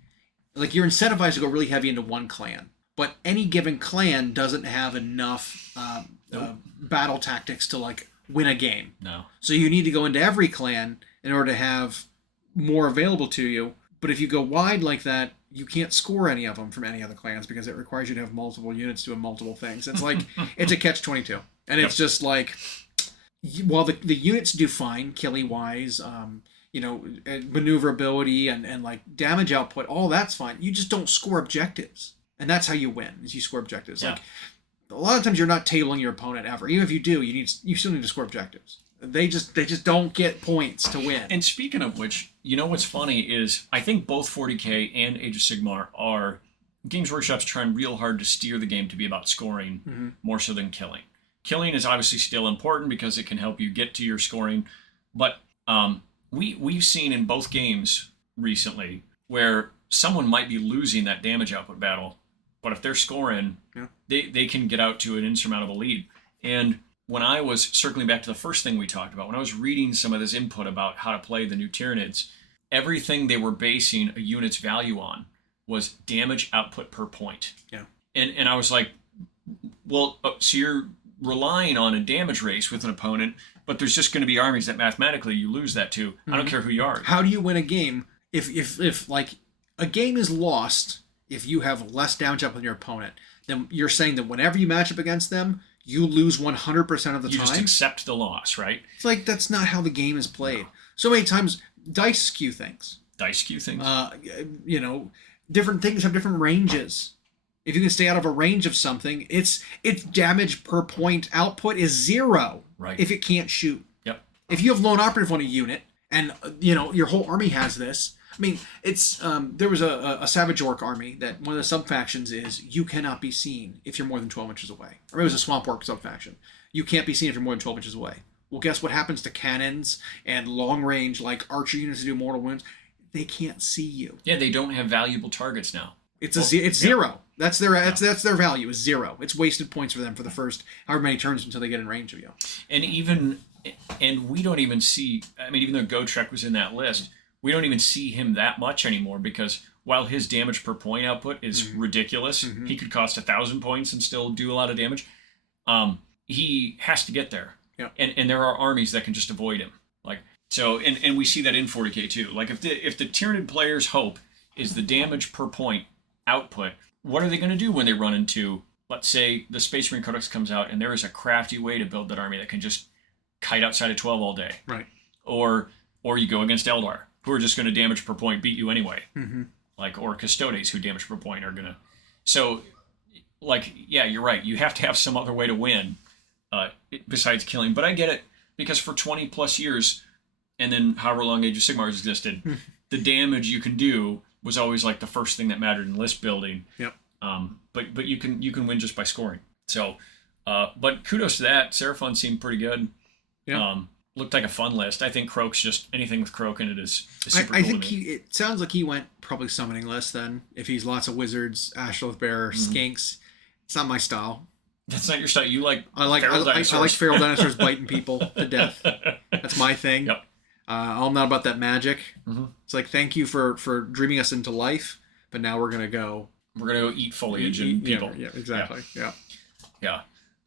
Like, you're incentivized to go really heavy into one clan. But any given clan doesn't have enough battle tactics to, like, win a game. No. So you need to go into every clan in order to have more available to you. But if you go wide like that, you can't score any of them from any other clans because it requires you to have multiple units doing multiple things. It's like, it's a catch-22. And it's just like, while the units do fine, killing-wise, maneuverability and like damage output, all that's fine. You just don't score objectives. And that's how you win, is you score objectives. Yeah. Like, a lot of times you're not tabling your opponent ever. Even if you do, you still need to score objectives. They just don't get points to win. And speaking of which, you know what's funny is I think both 40K and Age of Sigmar are Games Workshop's trying real hard to steer the game to be about scoring more so than killing. Killing is obviously still important because it can help you get to your scoring, but we've seen in both games recently where someone might be losing that damage output battle, but if they're scoring, they can get out to an insurmountable lead. And when I was circling back to the first thing we talked about, when I was reading some of this input about how to play the new Tyranids, everything they were basing a unit's value on was damage output per point. Yeah. And I was like, well, so you're relying on a damage race with an opponent, but there's just going to be armies that mathematically you lose that to. I don't care who you are. How do you win a game if like a game is lost if you have less damage up than your opponent? Then you're saying that whenever you match up against them, you lose 100% of the time. You just accept the loss, right? It's like, that's not how the game is played. No. So many times, dice skew things. Dice skew things. Different things have different ranges. If you can stay out of a range of something, its damage per point output is 0. Right. If it can't shoot. Yep. If you have lone operative on a unit, and your whole army has this. I mean, it's there was a Savage Orc army that one of the sub-factions is you cannot be seen if you're more than 12 inches away. Or it was a Swamp Orc sub-faction. You can't be seen if you're more than 12 inches away. Well, guess what happens to cannons and long-range, like, archer units that do mortal wounds? They can't see you. Yeah, they don't have valuable targets now. It's 0. That's their value, is 0. It's wasted points for them for the first however many turns until they get in range of you. And we don't even see, I mean, even though Gotrek was in that list, we don't even see him that much anymore because while his damage per point output is ridiculous, he could cost 1,000 points and still do a lot of damage. He has to get there. Yeah. And there are armies that can just avoid him. Like, so, and we see that in 40K too. Like, if the Tyranid player's hope is the damage per point output, what are they going to do when they run into, let's say, the Space Marine Codex comes out and there is a crafty way to build that army that can just kite outside of 12 all day. Right. Or you go against Eldar, who are just going to damage per point beat you anyway. Like, or Custodes, who damage per point are going to. So, like, yeah, you're right. You have to have some other way to win besides killing. But I get it, because for 20 plus years, and then however long Age of Sigmar has existed, the damage you can do was always like the first thing that mattered in list building. Yep. But you can win just by scoring. So, but kudos to that. Seraphon seemed pretty good. Yeah. Looked like a fun list. I think Croak's just anything with Croak in it is super I cool. think it sounds like he went probably summoning list then. If he's lots of wizards, Ashloth Bearer, skinks, it's not my style. That's not your style. You like I like feral dinosaurs biting people to death. That's my thing. Yep. I'm not about that magic. It's like, thank you for dreaming us into life, but now we're gonna go eat foliage and people. Yeah, exactly. Yeah.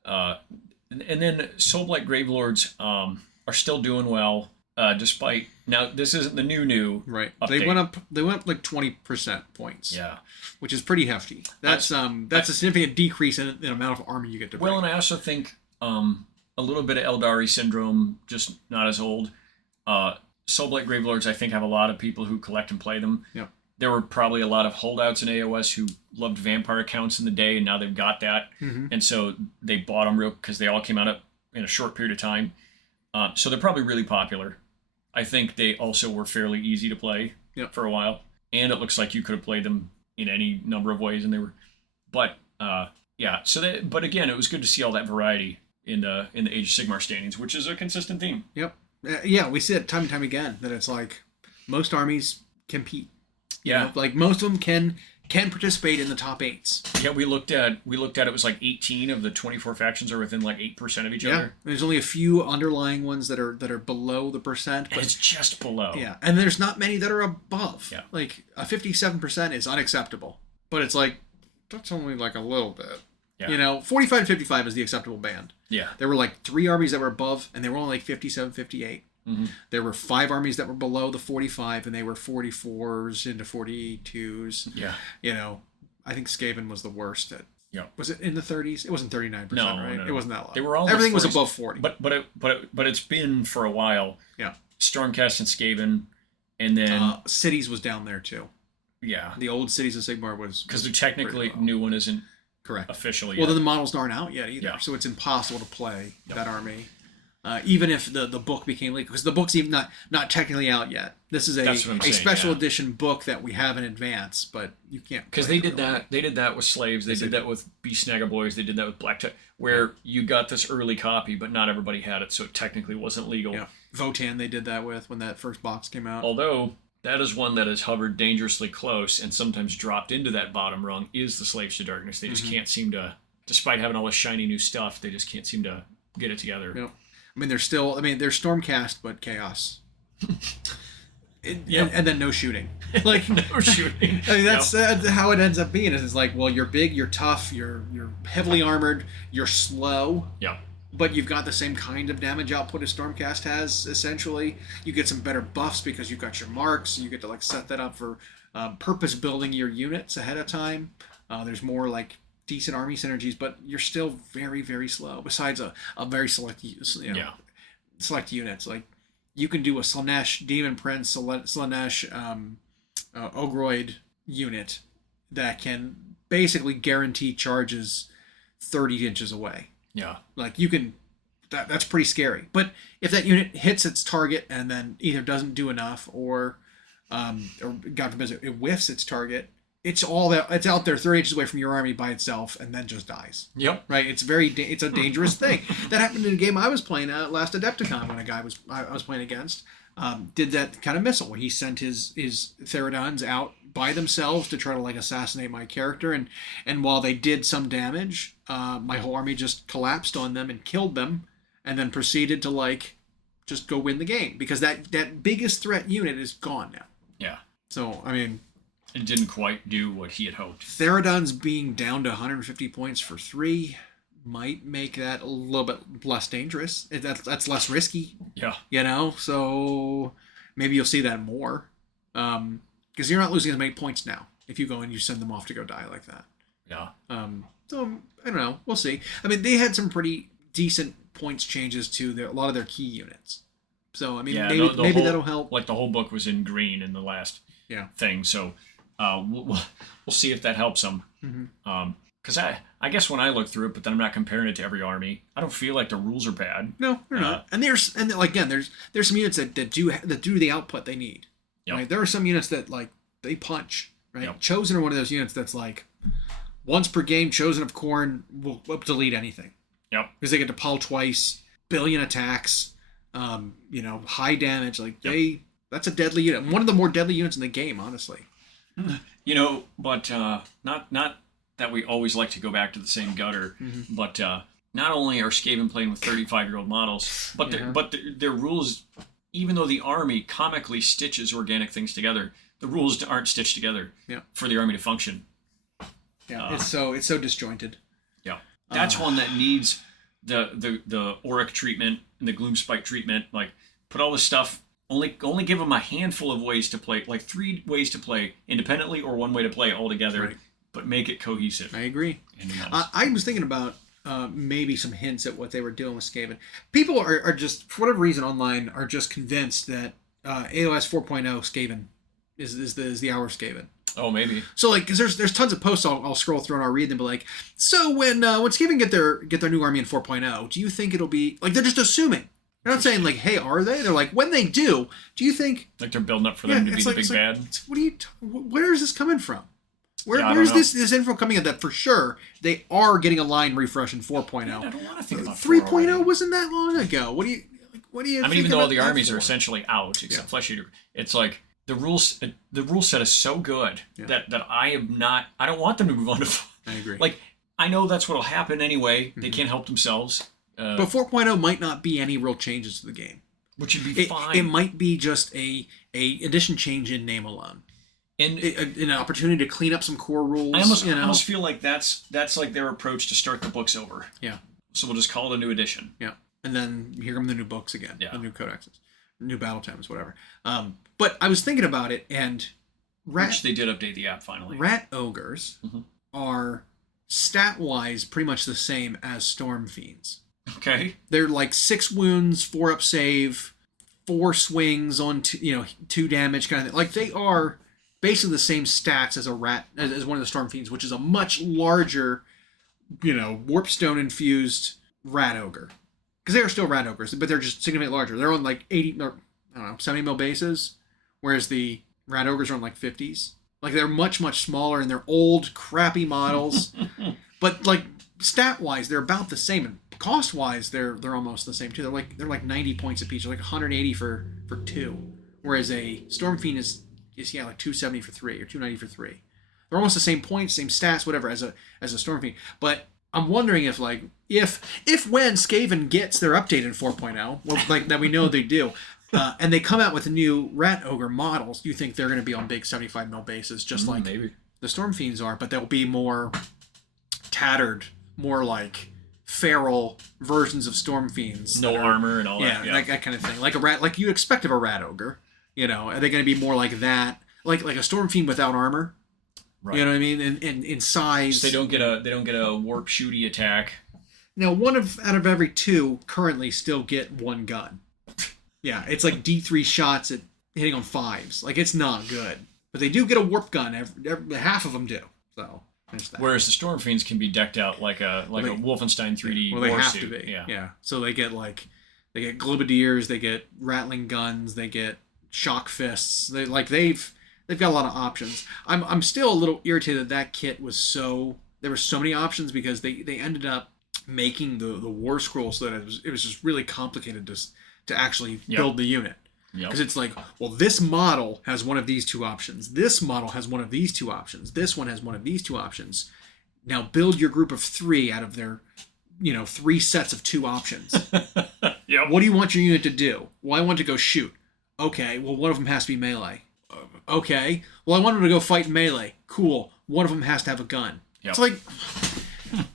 And then Soulblight Gravelords are still doing well, despite now this isn't the new right. Update. They went up like 20% points. Yeah, which is pretty hefty. That's a significant decrease in amount of army you get to bring. Well, and I also think a little bit of Eldari syndrome, just not as old. Soulblight Gravelords, I think, have a lot of people who collect and play them. Yeah. There were probably a lot of holdouts in AoS who loved vampire accounts in the day, and now they've got that. And so they bought them because they all came out in a short period of time. So they're probably really popular. I think they also were fairly easy to play for a while. And it looks like you could have played them in any number of ways, and they were... But, but again, it was good to see all that variety in the Age of Sigmar standings, which is a consistent theme. Yep. Yeah, we see it time and time again, that it's like most armies compete. Yeah. Like most of them can can participate in the top 8s. Yeah, we looked at it was like 18 of the 24 factions are within like 8% of each other. There's only a few underlying ones that are below the percent, but it's just below. Yeah, and there's not many that are above. Yeah. Like a 57% is unacceptable, but it's like that's only like a little bit. Yeah. You know, 45 and 55 is the acceptable band. Yeah. There were like 3 armies that were above, and they were only like 57, 58. Mm-hmm. There were 5 armies that were below the 45, and they were 44s into 42s. Yeah. You know, I think Skaven was the worst at. Yeah. Was it in the 30s? It wasn't 39%, right? No. It wasn't that low. They were all everything was above 40. But it's been for a while. Yeah. Stormcast and Skaven, and then Cities was down there too. Yeah. The old Cities of Sigmar was because they're technically new one isn't correct officially. Well, then the models aren't out yet either, Yeah. so it's impossible to play that army. Even if the book became legal, because the book's even not technically out yet. This is a special edition book that we have in advance, but you can't. Because they did that. They did that with Slaves. They did that with Beast Snagga Boys. They did that with Black Tech, where you got this early copy, but not everybody had it, so it technically wasn't legal. Yeah. Votan they did that with when that first box came out. Although that is one that has hovered dangerously close and sometimes dropped into that bottom rung is the Slaves to Darkness. They just can't seem to, despite having all this shiny new stuff, they just can't seem to get it together. Yep. I mean, they're Stormcast, but chaos. And then no shooting. Like no shooting. I mean, that's how it ends up being. It's like, well, you're big, you're tough, you're heavily armored, you're slow. Yeah. But you've got the same kind of damage output as Stormcast has, essentially. You get some better buffs because you've got your marks. You get to like set that up for purpose building your units ahead of time. There's more like decent army synergies, but you're still very, very slow. Besides a very select, select units. Like you can do a Slanesh Demon Prince, Slanesh Ogroid unit that can basically guarantee charges 30 inches away. Yeah. Like you can, that's pretty scary. But if that unit hits its target and then either doesn't do enough or God forbid it whiffs its target, it's out there 30 inches away from your army by itself and then just dies. Yep. Right. It's a dangerous thing. That happened in a game I was playing at last Adepticon when a guy I was playing against did that kind of missile where he sent his Therodons out by themselves to try to like assassinate my character, and while they did some damage, my whole army just collapsed on them and killed them, and then proceeded to like just go win the game because that biggest threat unit is gone now. Yeah. So I mean, it didn't quite do what he had hoped. Therodons being down to 150 points for 3 might make that a little bit less dangerous. That's less risky. Yeah. You know, so maybe you'll see that more. Because you're not losing as many points now if you go and you send them off to go die like that. Yeah. So I don't know. We'll see. I mean, they had some pretty decent points changes to a lot of their key units. So I mean, maybe that'll help. Like the whole book was in green in the last thing, so we'll see if that helps them. Because I guess when I look through it, but then I'm not comparing it to every army. I don't feel like the rules are bad. No, they're not. And there's some units that do the output they need. Yep. Right? There are some units that like they punch. Right. Yep. Chosen are one of those units that's like once per game. Chosen of Khorne will delete anything. Yep. Because they get to pile twice, billion attacks, high damage. Like that's a deadly unit. One of the more deadly units in the game, honestly. But not that we always like to go back to the same gutter, but not only are Skaven playing with 35-year-old models, but their rules, even though the army comically stitches organic things together, the rules aren't stitched together for the army to function. Yeah, it's so disjointed. Yeah, that's one that needs the auric treatment and the gloom spike treatment. Like put all this stuff. Only give them a handful of ways to play, like 3 ways to play independently or 1 way to play all together, but make it cohesive. I agree. I was thinking about maybe some hints at what they were doing with Skaven. People are just, for whatever reason online, are just convinced that AoS 4.0 Skaven is the hour of Skaven. Oh, maybe. So like, because there's tons of posts I'll scroll through and I'll read them, but like, so when Skaven get their new army in 4.0, do you think it'll be like they're just assuming? They're not saying like, hey, are they? They're like, when they do you think like they're building up for them to be the big bad? Where is this coming from? Where's this info coming in that for sure they are getting a line refresh in 4.0? I don't want to think about 3.0 wasn't that long ago. What do you? I mean, even though all the armies are essentially out except Flesh Eater, it's like the rule set is so good that I don't want them to move on to. I agree. Like, I know that's what'll happen anyway. They can't help themselves. But 4.0 might not be any real changes to the game, which would be fine. It might be just a edition change in name alone, and an opportunity to clean up some core rules. I almost feel like that's like their approach to start the books over. Yeah. So we'll just call it a new edition. Yeah, and then here come the new books again. Yeah. The new codexes, new battle times, whatever. But I was thinking about it, and which they did update the app finally. Rat ogres are stat-wise pretty much the same as storm fiends. Okay. They're like 6 wounds, 4 up save, 4 swings on 2 damage kind of thing. Like, they are basically the same stats as a rat, as one of the storm fiends, which is a much larger, warpstone infused rat ogre. Because they are still rat ogres, but they're just significantly larger. They're on like 70 mil bases, whereas the rat ogres are on like 50s. Like, they're much, much smaller, and they're old, crappy models. But like, stat-wise, they're about the same, and cost-wise, they're almost the same too. They're like 90 points apiece. They're like 180 for 2, whereas a Storm Fiend is like 270 for 3 or 290 for 3. They're almost the same points, same stats, whatever as a Storm Fiend. But I'm wondering if when Skaven gets their update in 4.0, well, like that we know they do, and they come out with new Rat Ogre models, you think they're going to be on big 75 mil bases, just like maybe the Storm Fiends are, but they'll be more tattered, more like feral versions of Storm Fiends. No armor and all that. Yeah, that kind of thing. Like a rat, like you'd expect of a Rat Ogre. Are they going to be more like that? Like a Storm Fiend without armor? Right. You know what I mean? And in size. So they don't get a warp shooty attack. Now, out of every 2 currently still get 1 gun. Yeah, it's like D3 shots at hitting on 5s. Like, it's not good. But they do get a warp gun. Half of them do. So there's that. Whereas the Storm Fiends can be decked out like a Wolfenstein 3D. Well, they have suit. to be. Yeah. Yeah. So they get globadiers, they get rattling guns, they get shock fists. They've got a lot of options. I'm still a little irritated that kit there were so many options, because they ended up making the war scroll so that it was just really complicated to actually build the unit. Because it's like, well, this model has one of these 2 options. This model has one of these 2 options. This one has one of these 2 options. Now build your group of 3 out of their, 3 sets of 2 options. Yep. What do you want your unit to do? Well, I want to go shoot. Okay, well, one of them has to be melee. Okay, well, I want them to go fight melee. Cool. One of them has to have a gun. Yep. It's like,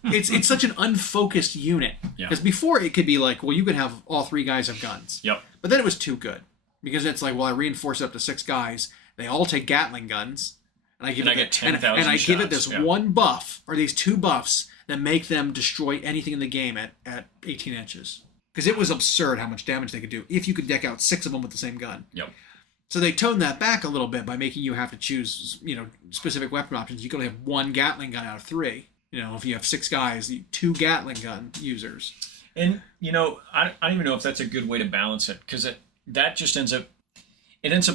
it's such an unfocused unit. Because before it could be like, well, you could have all 3 guys have guns. Yep. But then it was too good. Because it's like, well, I reinforce it up to 6 guys. They all take Gatling guns. And I get 10,000 shots. give it this one buff, or these 2 buffs, that make them destroy anything in the game at 18 inches. Because it was absurd how much damage they could do if you could deck out 6 of them with the same gun. Yep. So they toned that back a little bit by making you have to choose, specific weapon options. You can only have 1 Gatling gun out of 3. If you have 6 guys, 2 Gatling gun users. And, I don't even know if that's a good way to balance it, because that just ends up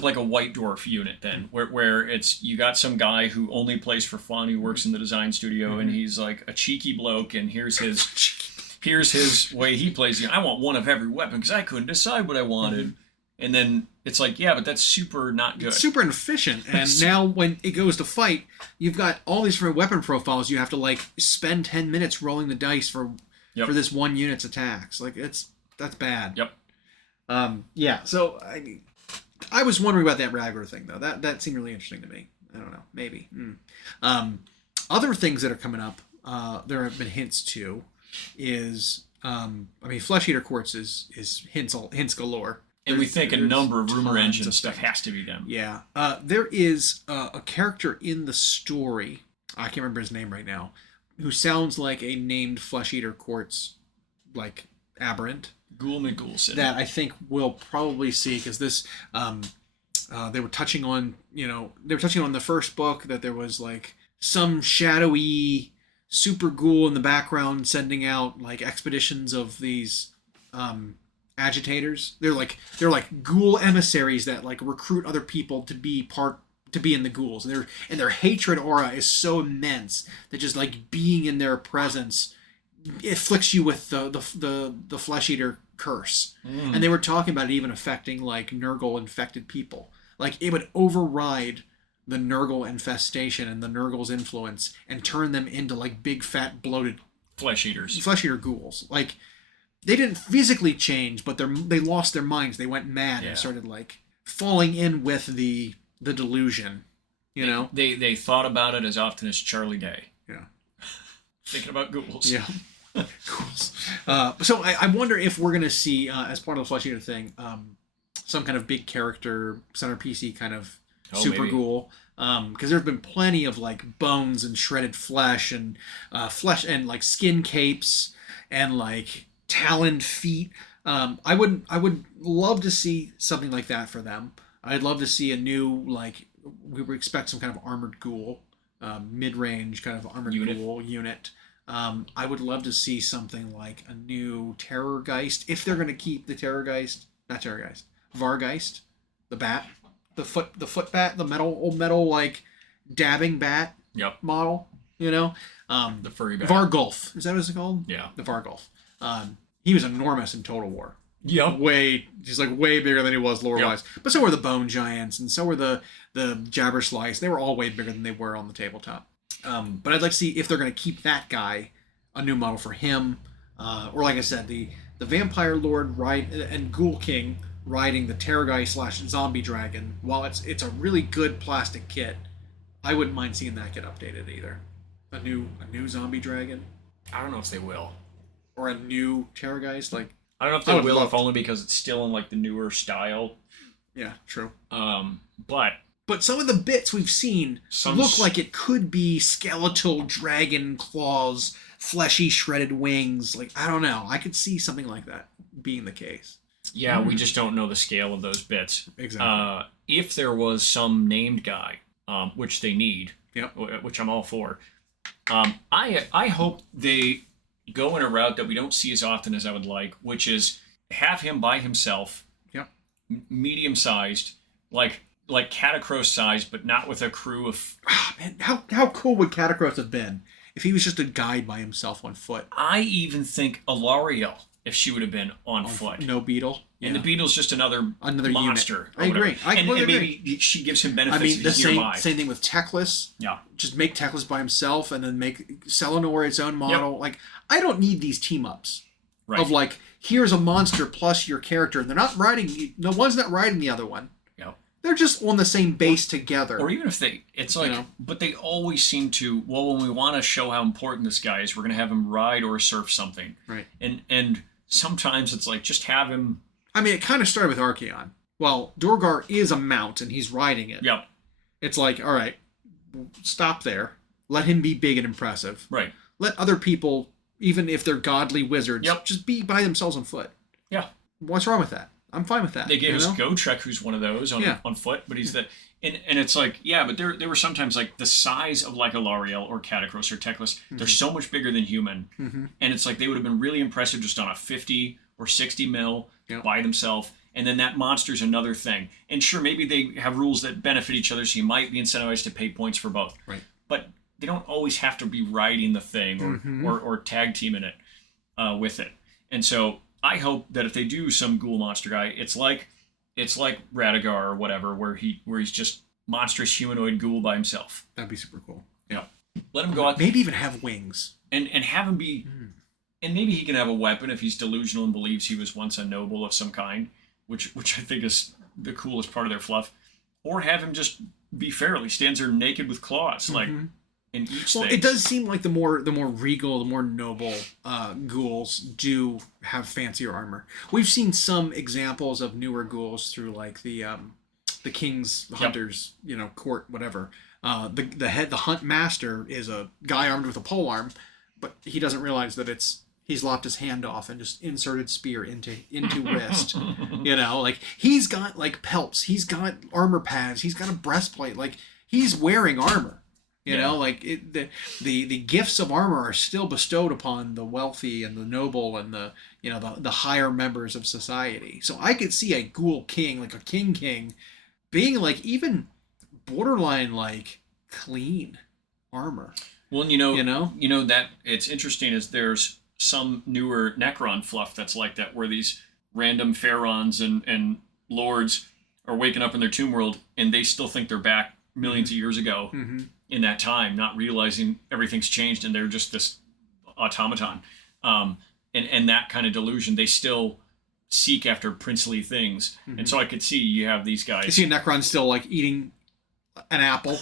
like a White Dwarf unit then, where it's, you got some guy who only plays for fun, who works in the design studio, and he's like a cheeky bloke, and here's his way he plays. I want one of every weapon because I couldn't decide what I wanted. And then it's like, yeah, but that's super not good. It's super inefficient. And now when it goes to fight, you've got all these different weapon profiles. You have to spend 10 minutes rolling the dice for this one unit's attacks. That's bad. Yep. Yeah. So I was wondering about that Ragor thing though. That seemed really interesting to me. I don't know. Maybe. Other things that are coming up, there have been hints to, is Flesh Eater Quartz is hints galore. And we think a number of rumor engine stuff has to be them. Yeah. There is a character in the story, I can't remember his name right now, who sounds like a named Flesh Eater Quartz, aberrant. Ghoul McGoulson. That I think we'll probably see, because this, they were touching on the first book, that there was some shadowy super ghoul in the background sending out expeditions of these agitators. They're like ghoul emissaries that recruit other people to be in the ghouls. And their hatred aura is so immense that just being in their presence, it afflicts you with the Flesh Eater curse. And they were talking about it even affecting Nurgle infected people. Like, it would override the Nurgle infestation and the Nurgle's influence and turn them into, like, big, fat, bloated Flesh eaters. Flesh eater ghouls. Like, they didn't physically change, but they lost their minds. They went mad and started, like, falling in with the delusion, you know? They thought about it as often as Charlie Day. Yeah. Thinking about ghouls. Yeah. Ghouls. So I wonder if we're going to see, as part of the Flesh Eater thing, some kind of big character, centerpiece-y kind of super ghoul. Because there's been plenty of, like, bones and shredded flesh and like, skin capes and, like, taloned feet. I would love to see something like that for them. I'd love to see a new, like, we would expect some kind of armored ghoul, mid-range kind of armored ghoul unit. I would love to see something like a new Terrorgeist, if they're going to keep the Vargeist, the bat, the foot bat, the old metal, like, dabbing bat model, you know? The furry bat. Vargulf, is that what it's called? Yeah. The Vargulf. He was enormous in Total War. Yep. He's like way bigger than he was lore-wise. But so were the Bone Giants, and so were the Jabberslice. They were all way bigger than they were on the tabletop. But I'd like to see if they're going to keep that guy, a new model for him, or like I said, the Vampire Lord and Ghoul King riding the Terrorgeist / Zombie Dragon. While it's a really good plastic kit, I wouldn't mind seeing that get updated either. A new Zombie Dragon. I don't know if they will. Or a new Terrorgeist, like. I don't know if they will, if only because it's still in, like, the newer style. Yeah, true. But some of the bits we've seen look like it could be skeletal dragon claws, fleshy shredded wings. Like, I don't know. I could see something like that being the case. Yeah, we just don't know the scale of those bits. Exactly. If there was some named guy, which they need, which I'm all for, I hope they go in a route that we don't see as often as I would like, which is have him by himself, medium-sized, like Catacross sized, but not with a crew of... man, how cool would Catacross have been if he was just a guide by himself on foot? I even think Alariel, if she would have been on foot. No beetle. And the beetle's just another unit. monster. I agree. And maybe she gives him benefits if he's nearby. Same thing with Teclis. Yeah. Just make Teclis by himself and then make Selenor its own model. Yep. Like, I don't need these team-ups. Right. Of, like, here's a monster plus your character. They're not riding... No one's not riding the other one. Yep. They're just on the same base together. Or even if it's like, but they always seem to, well, when we want to show how important this guy is, we're going to have him ride or surf something. Right. And sometimes it's like, just have him... I mean, it kind of started with Archaon. Well, Dorgar is a mount, and he's riding it. Yep. It's like, all right, stop there. Let him be big and impressive. Right. Let other people, even if they're godly wizards, just be by themselves on foot. Yeah. What's wrong with that? I'm fine with that. They gave us Gotrek, who's one of those on foot, but he's the... And it's like, but there were sometimes, like, the size of, like, Alariel or Catacross or Teclis, they're so much bigger than human. Mm-hmm. And it's like, they would have been really impressive just on a 50 or 60 mil by themselves. And then that monster's another thing. And sure, maybe they have rules that benefit each other, so you might be incentivized to pay points for both. Right. But they don't always have to be riding the thing or tag teaming it with it. And so I hope that if they do some ghoul monster guy, it's like Radagar or whatever, where he's just monstrous humanoid ghoul by himself. That'd be super cool. Yeah. Let him go out. Maybe even have wings. And have him be... And maybe he can have a weapon if he's delusional and believes he was once a noble of some kind, which I think is the coolest part of their fluff. Or have him just be feral. He stands there naked with claws, like, and eats things. It does seem like the more regal, the more noble ghouls do have fancier armor. We've seen some examples of newer ghouls through, like, the King's Hunters, court, whatever. The hunt master is a guy armed with a polearm, but he doesn't realize that he's lopped his hand off and just inserted spear into wrist. Like, he's got, like, pelts, he's got armor pads, he's got a breastplate, like, he's wearing armor. Like, the gifts of armor are still bestowed upon the wealthy and the noble and the higher members of society. So I could see a ghoul king, like a king, being, like, even borderline, like, clean armor. Well, that it's interesting is there's some newer Necron fluff that's like that, where these random pharaons and lords are waking up in their tomb world and they still think they're back millions of years ago in that time, not realizing everything's changed and they're just this automaton. And that kind of delusion, they still seek after princely things. And so I could see you have these guys. You see Necron still like eating an apple,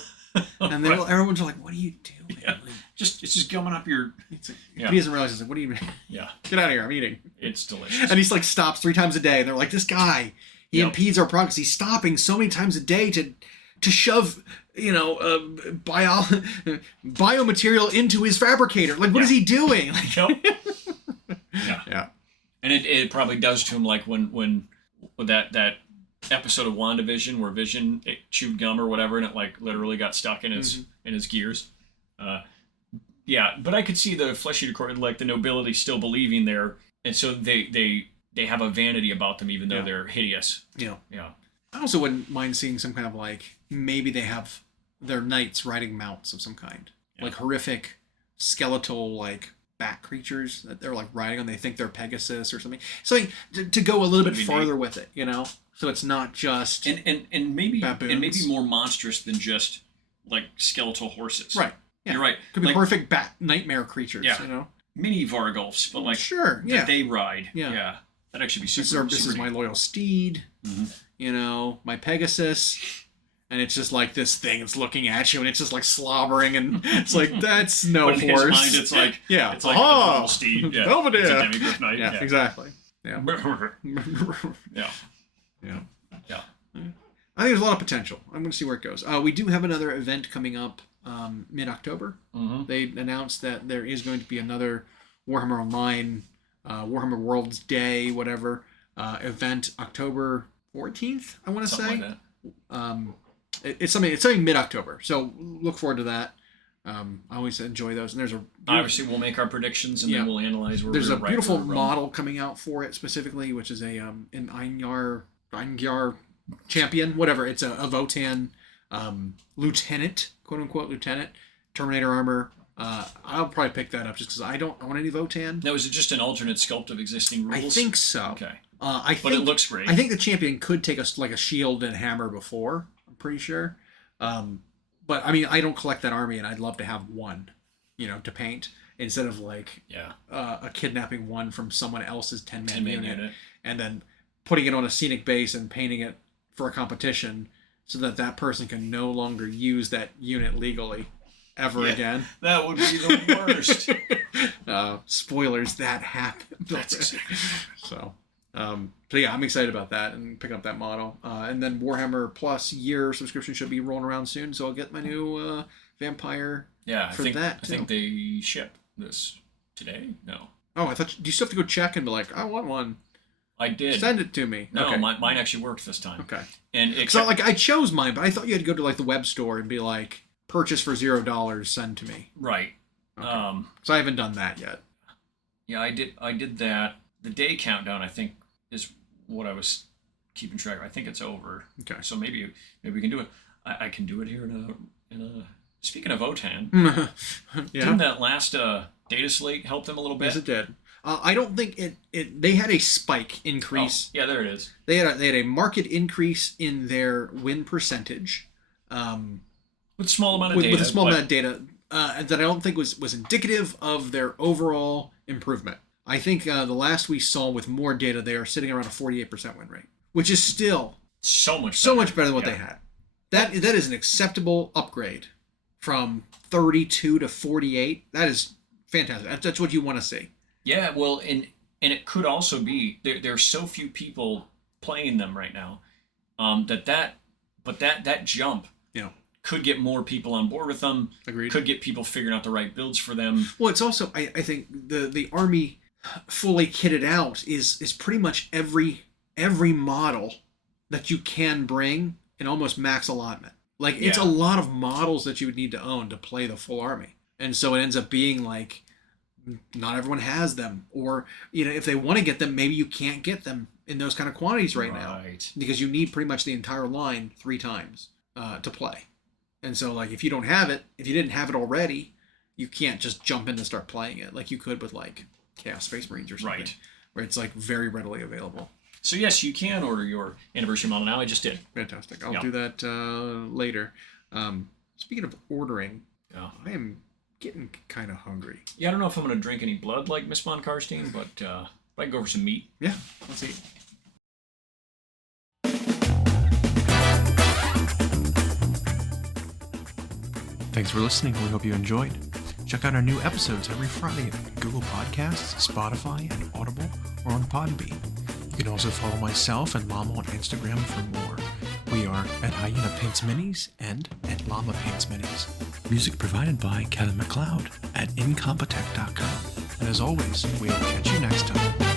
and then everyone's like, "What are you doing?" Yeah. Like, it's just gumming up your. like, He doesn't realize. He's like, "What are you?" Yeah. Get out of here! I'm eating. It's delicious. And he's like stops 3 times a day, and they're like, "This guy, he impedes our progress. He's stopping so many times a day to shove." Biomaterial into his fabricator. Like, what is he doing? Like, yeah. And it probably does to him, like when that episode of WandaVision where Vision chewed gum or whatever, and it like literally got stuck in his gears. But I could see the Flesh Eater Court, like the nobility still believing there, and so they have a vanity about them, even though they're hideous. Yeah. I also wouldn't mind seeing some kind of like, maybe they have their knights riding mounts of some kind, like horrific skeletal like bat creatures that they're like riding on. They think they're Pegasus or something. So to go a little bit farther with it, so it's not just and maybe baboons. And maybe more monstrous than just like skeletal horses. Right. Yeah. You're right. Could be like, horrific bat nightmare creatures. Yeah. Mini Vargulfs, but like that they ride. Yeah. That'd actually be super. This is my loyal steed. My Pegasus. And it's just like this thing that's looking at you, and it's just like slobbering, and it's like, that's no but in horse. His mind, it's like, it's like a little steed. Yeah. Belvedere. It's a demigryph knight. Yeah, exactly. Yeah. Yeah. I think there's a lot of potential. I'm going to see where it goes. We do have another event coming up mid-October. They announced that there is going to be another Warhammer Online, Warhammer Worlds Day, whatever, event October 14th, I want to say. Like that. It's something mid-October, so look forward to that. I always enjoy those, and there's obviously we'll make our predictions and then we'll analyze where there's we're a beautiful model coming out for it specifically, which is an Eingyar champion, whatever. It's a Votan lieutenant, quote unquote lieutenant, Terminator armor. I'll probably pick that up just because I want any Votan. Now, is it just an alternate sculpt of existing rules? I think so. Okay. But it looks great. I think the champion could take a shield and hammer before. I'm pretty sure. But I mean, I don't collect that army, and I'd love to have one, to paint instead of like a kidnapping one from someone else's 10-man unit and then putting it on a scenic base and painting it for a competition so that person can no longer use that unit legally ever again. That would be the worst. Spoilers, that happened. That's exactly so yeah, I'm excited about that and picking up that model. And then Warhammer Plus year subscription should be rolling around soon, so I'll get my new vampire. Yeah, I think they ship this today. No. Oh, I thought. Do you still have to go check and be like, I want one? I did. Send it to me. No, okay. mine actually worked this time. Okay. And so I chose mine, but I thought you had to go to like the web store and be like, purchase for $0, send to me. Right. Okay. So I haven't done that yet. Yeah, I did that. The day countdown, I think, is what I was keeping track of. I think it's over. Okay. So maybe we can do it. I can do it here in a. Speaking of OTAN, didn't that last data slate help them a little bit? Yes, it did. I don't think it. They had a spike increase. Oh, yeah, there it is. They had a market increase in their win percentage. With a small amount of data. With a small amount of data that I don't think was indicative of their overall improvement. I think the last we saw with more data, they are sitting around a 48% win rate, which is still so much better than what they had. That is an acceptable upgrade from 32 to 48. That is fantastic. That's what you want to see. Yeah, well, and it could also be there are so few people playing them right now that jump could get more people on board with them. Agreed. Could get people figuring out the right builds for them. Well, it's also I think the army fully kitted out is pretty much every model that you can bring in almost max allotment. Like it's a lot of models that you would need to own to play the full army, and so it ends up being like not everyone has them, or if they want to get them, maybe you can't get them in those kind of quantities right now because you need pretty much the entire line 3 times to play. And so like if you don't have it, if you didn't have it already, you can't just jump in and start playing it like you could with like Chaos Space Marines or something, where it's like very readily available. So yes, you can order your anniversary model now. I just did. Fantastic. I'll do that later. Speaking of ordering, I am getting kind of hungry. Yeah, I don't know if I'm going to drink any blood like Miss von Karstein, but I can go for some meat. Yeah, let's eat. Thanks for listening. We hope you enjoyed. Check out our new episodes every Friday on Google Podcasts, Spotify, and Audible, or on Podbean. You can also follow myself and Llama on Instagram for more. We are at Hyena Paints Minis and at Llama Paints Minis. Music provided by Kevin MacLeod at incompetech.com. And as always, we'll catch you next time.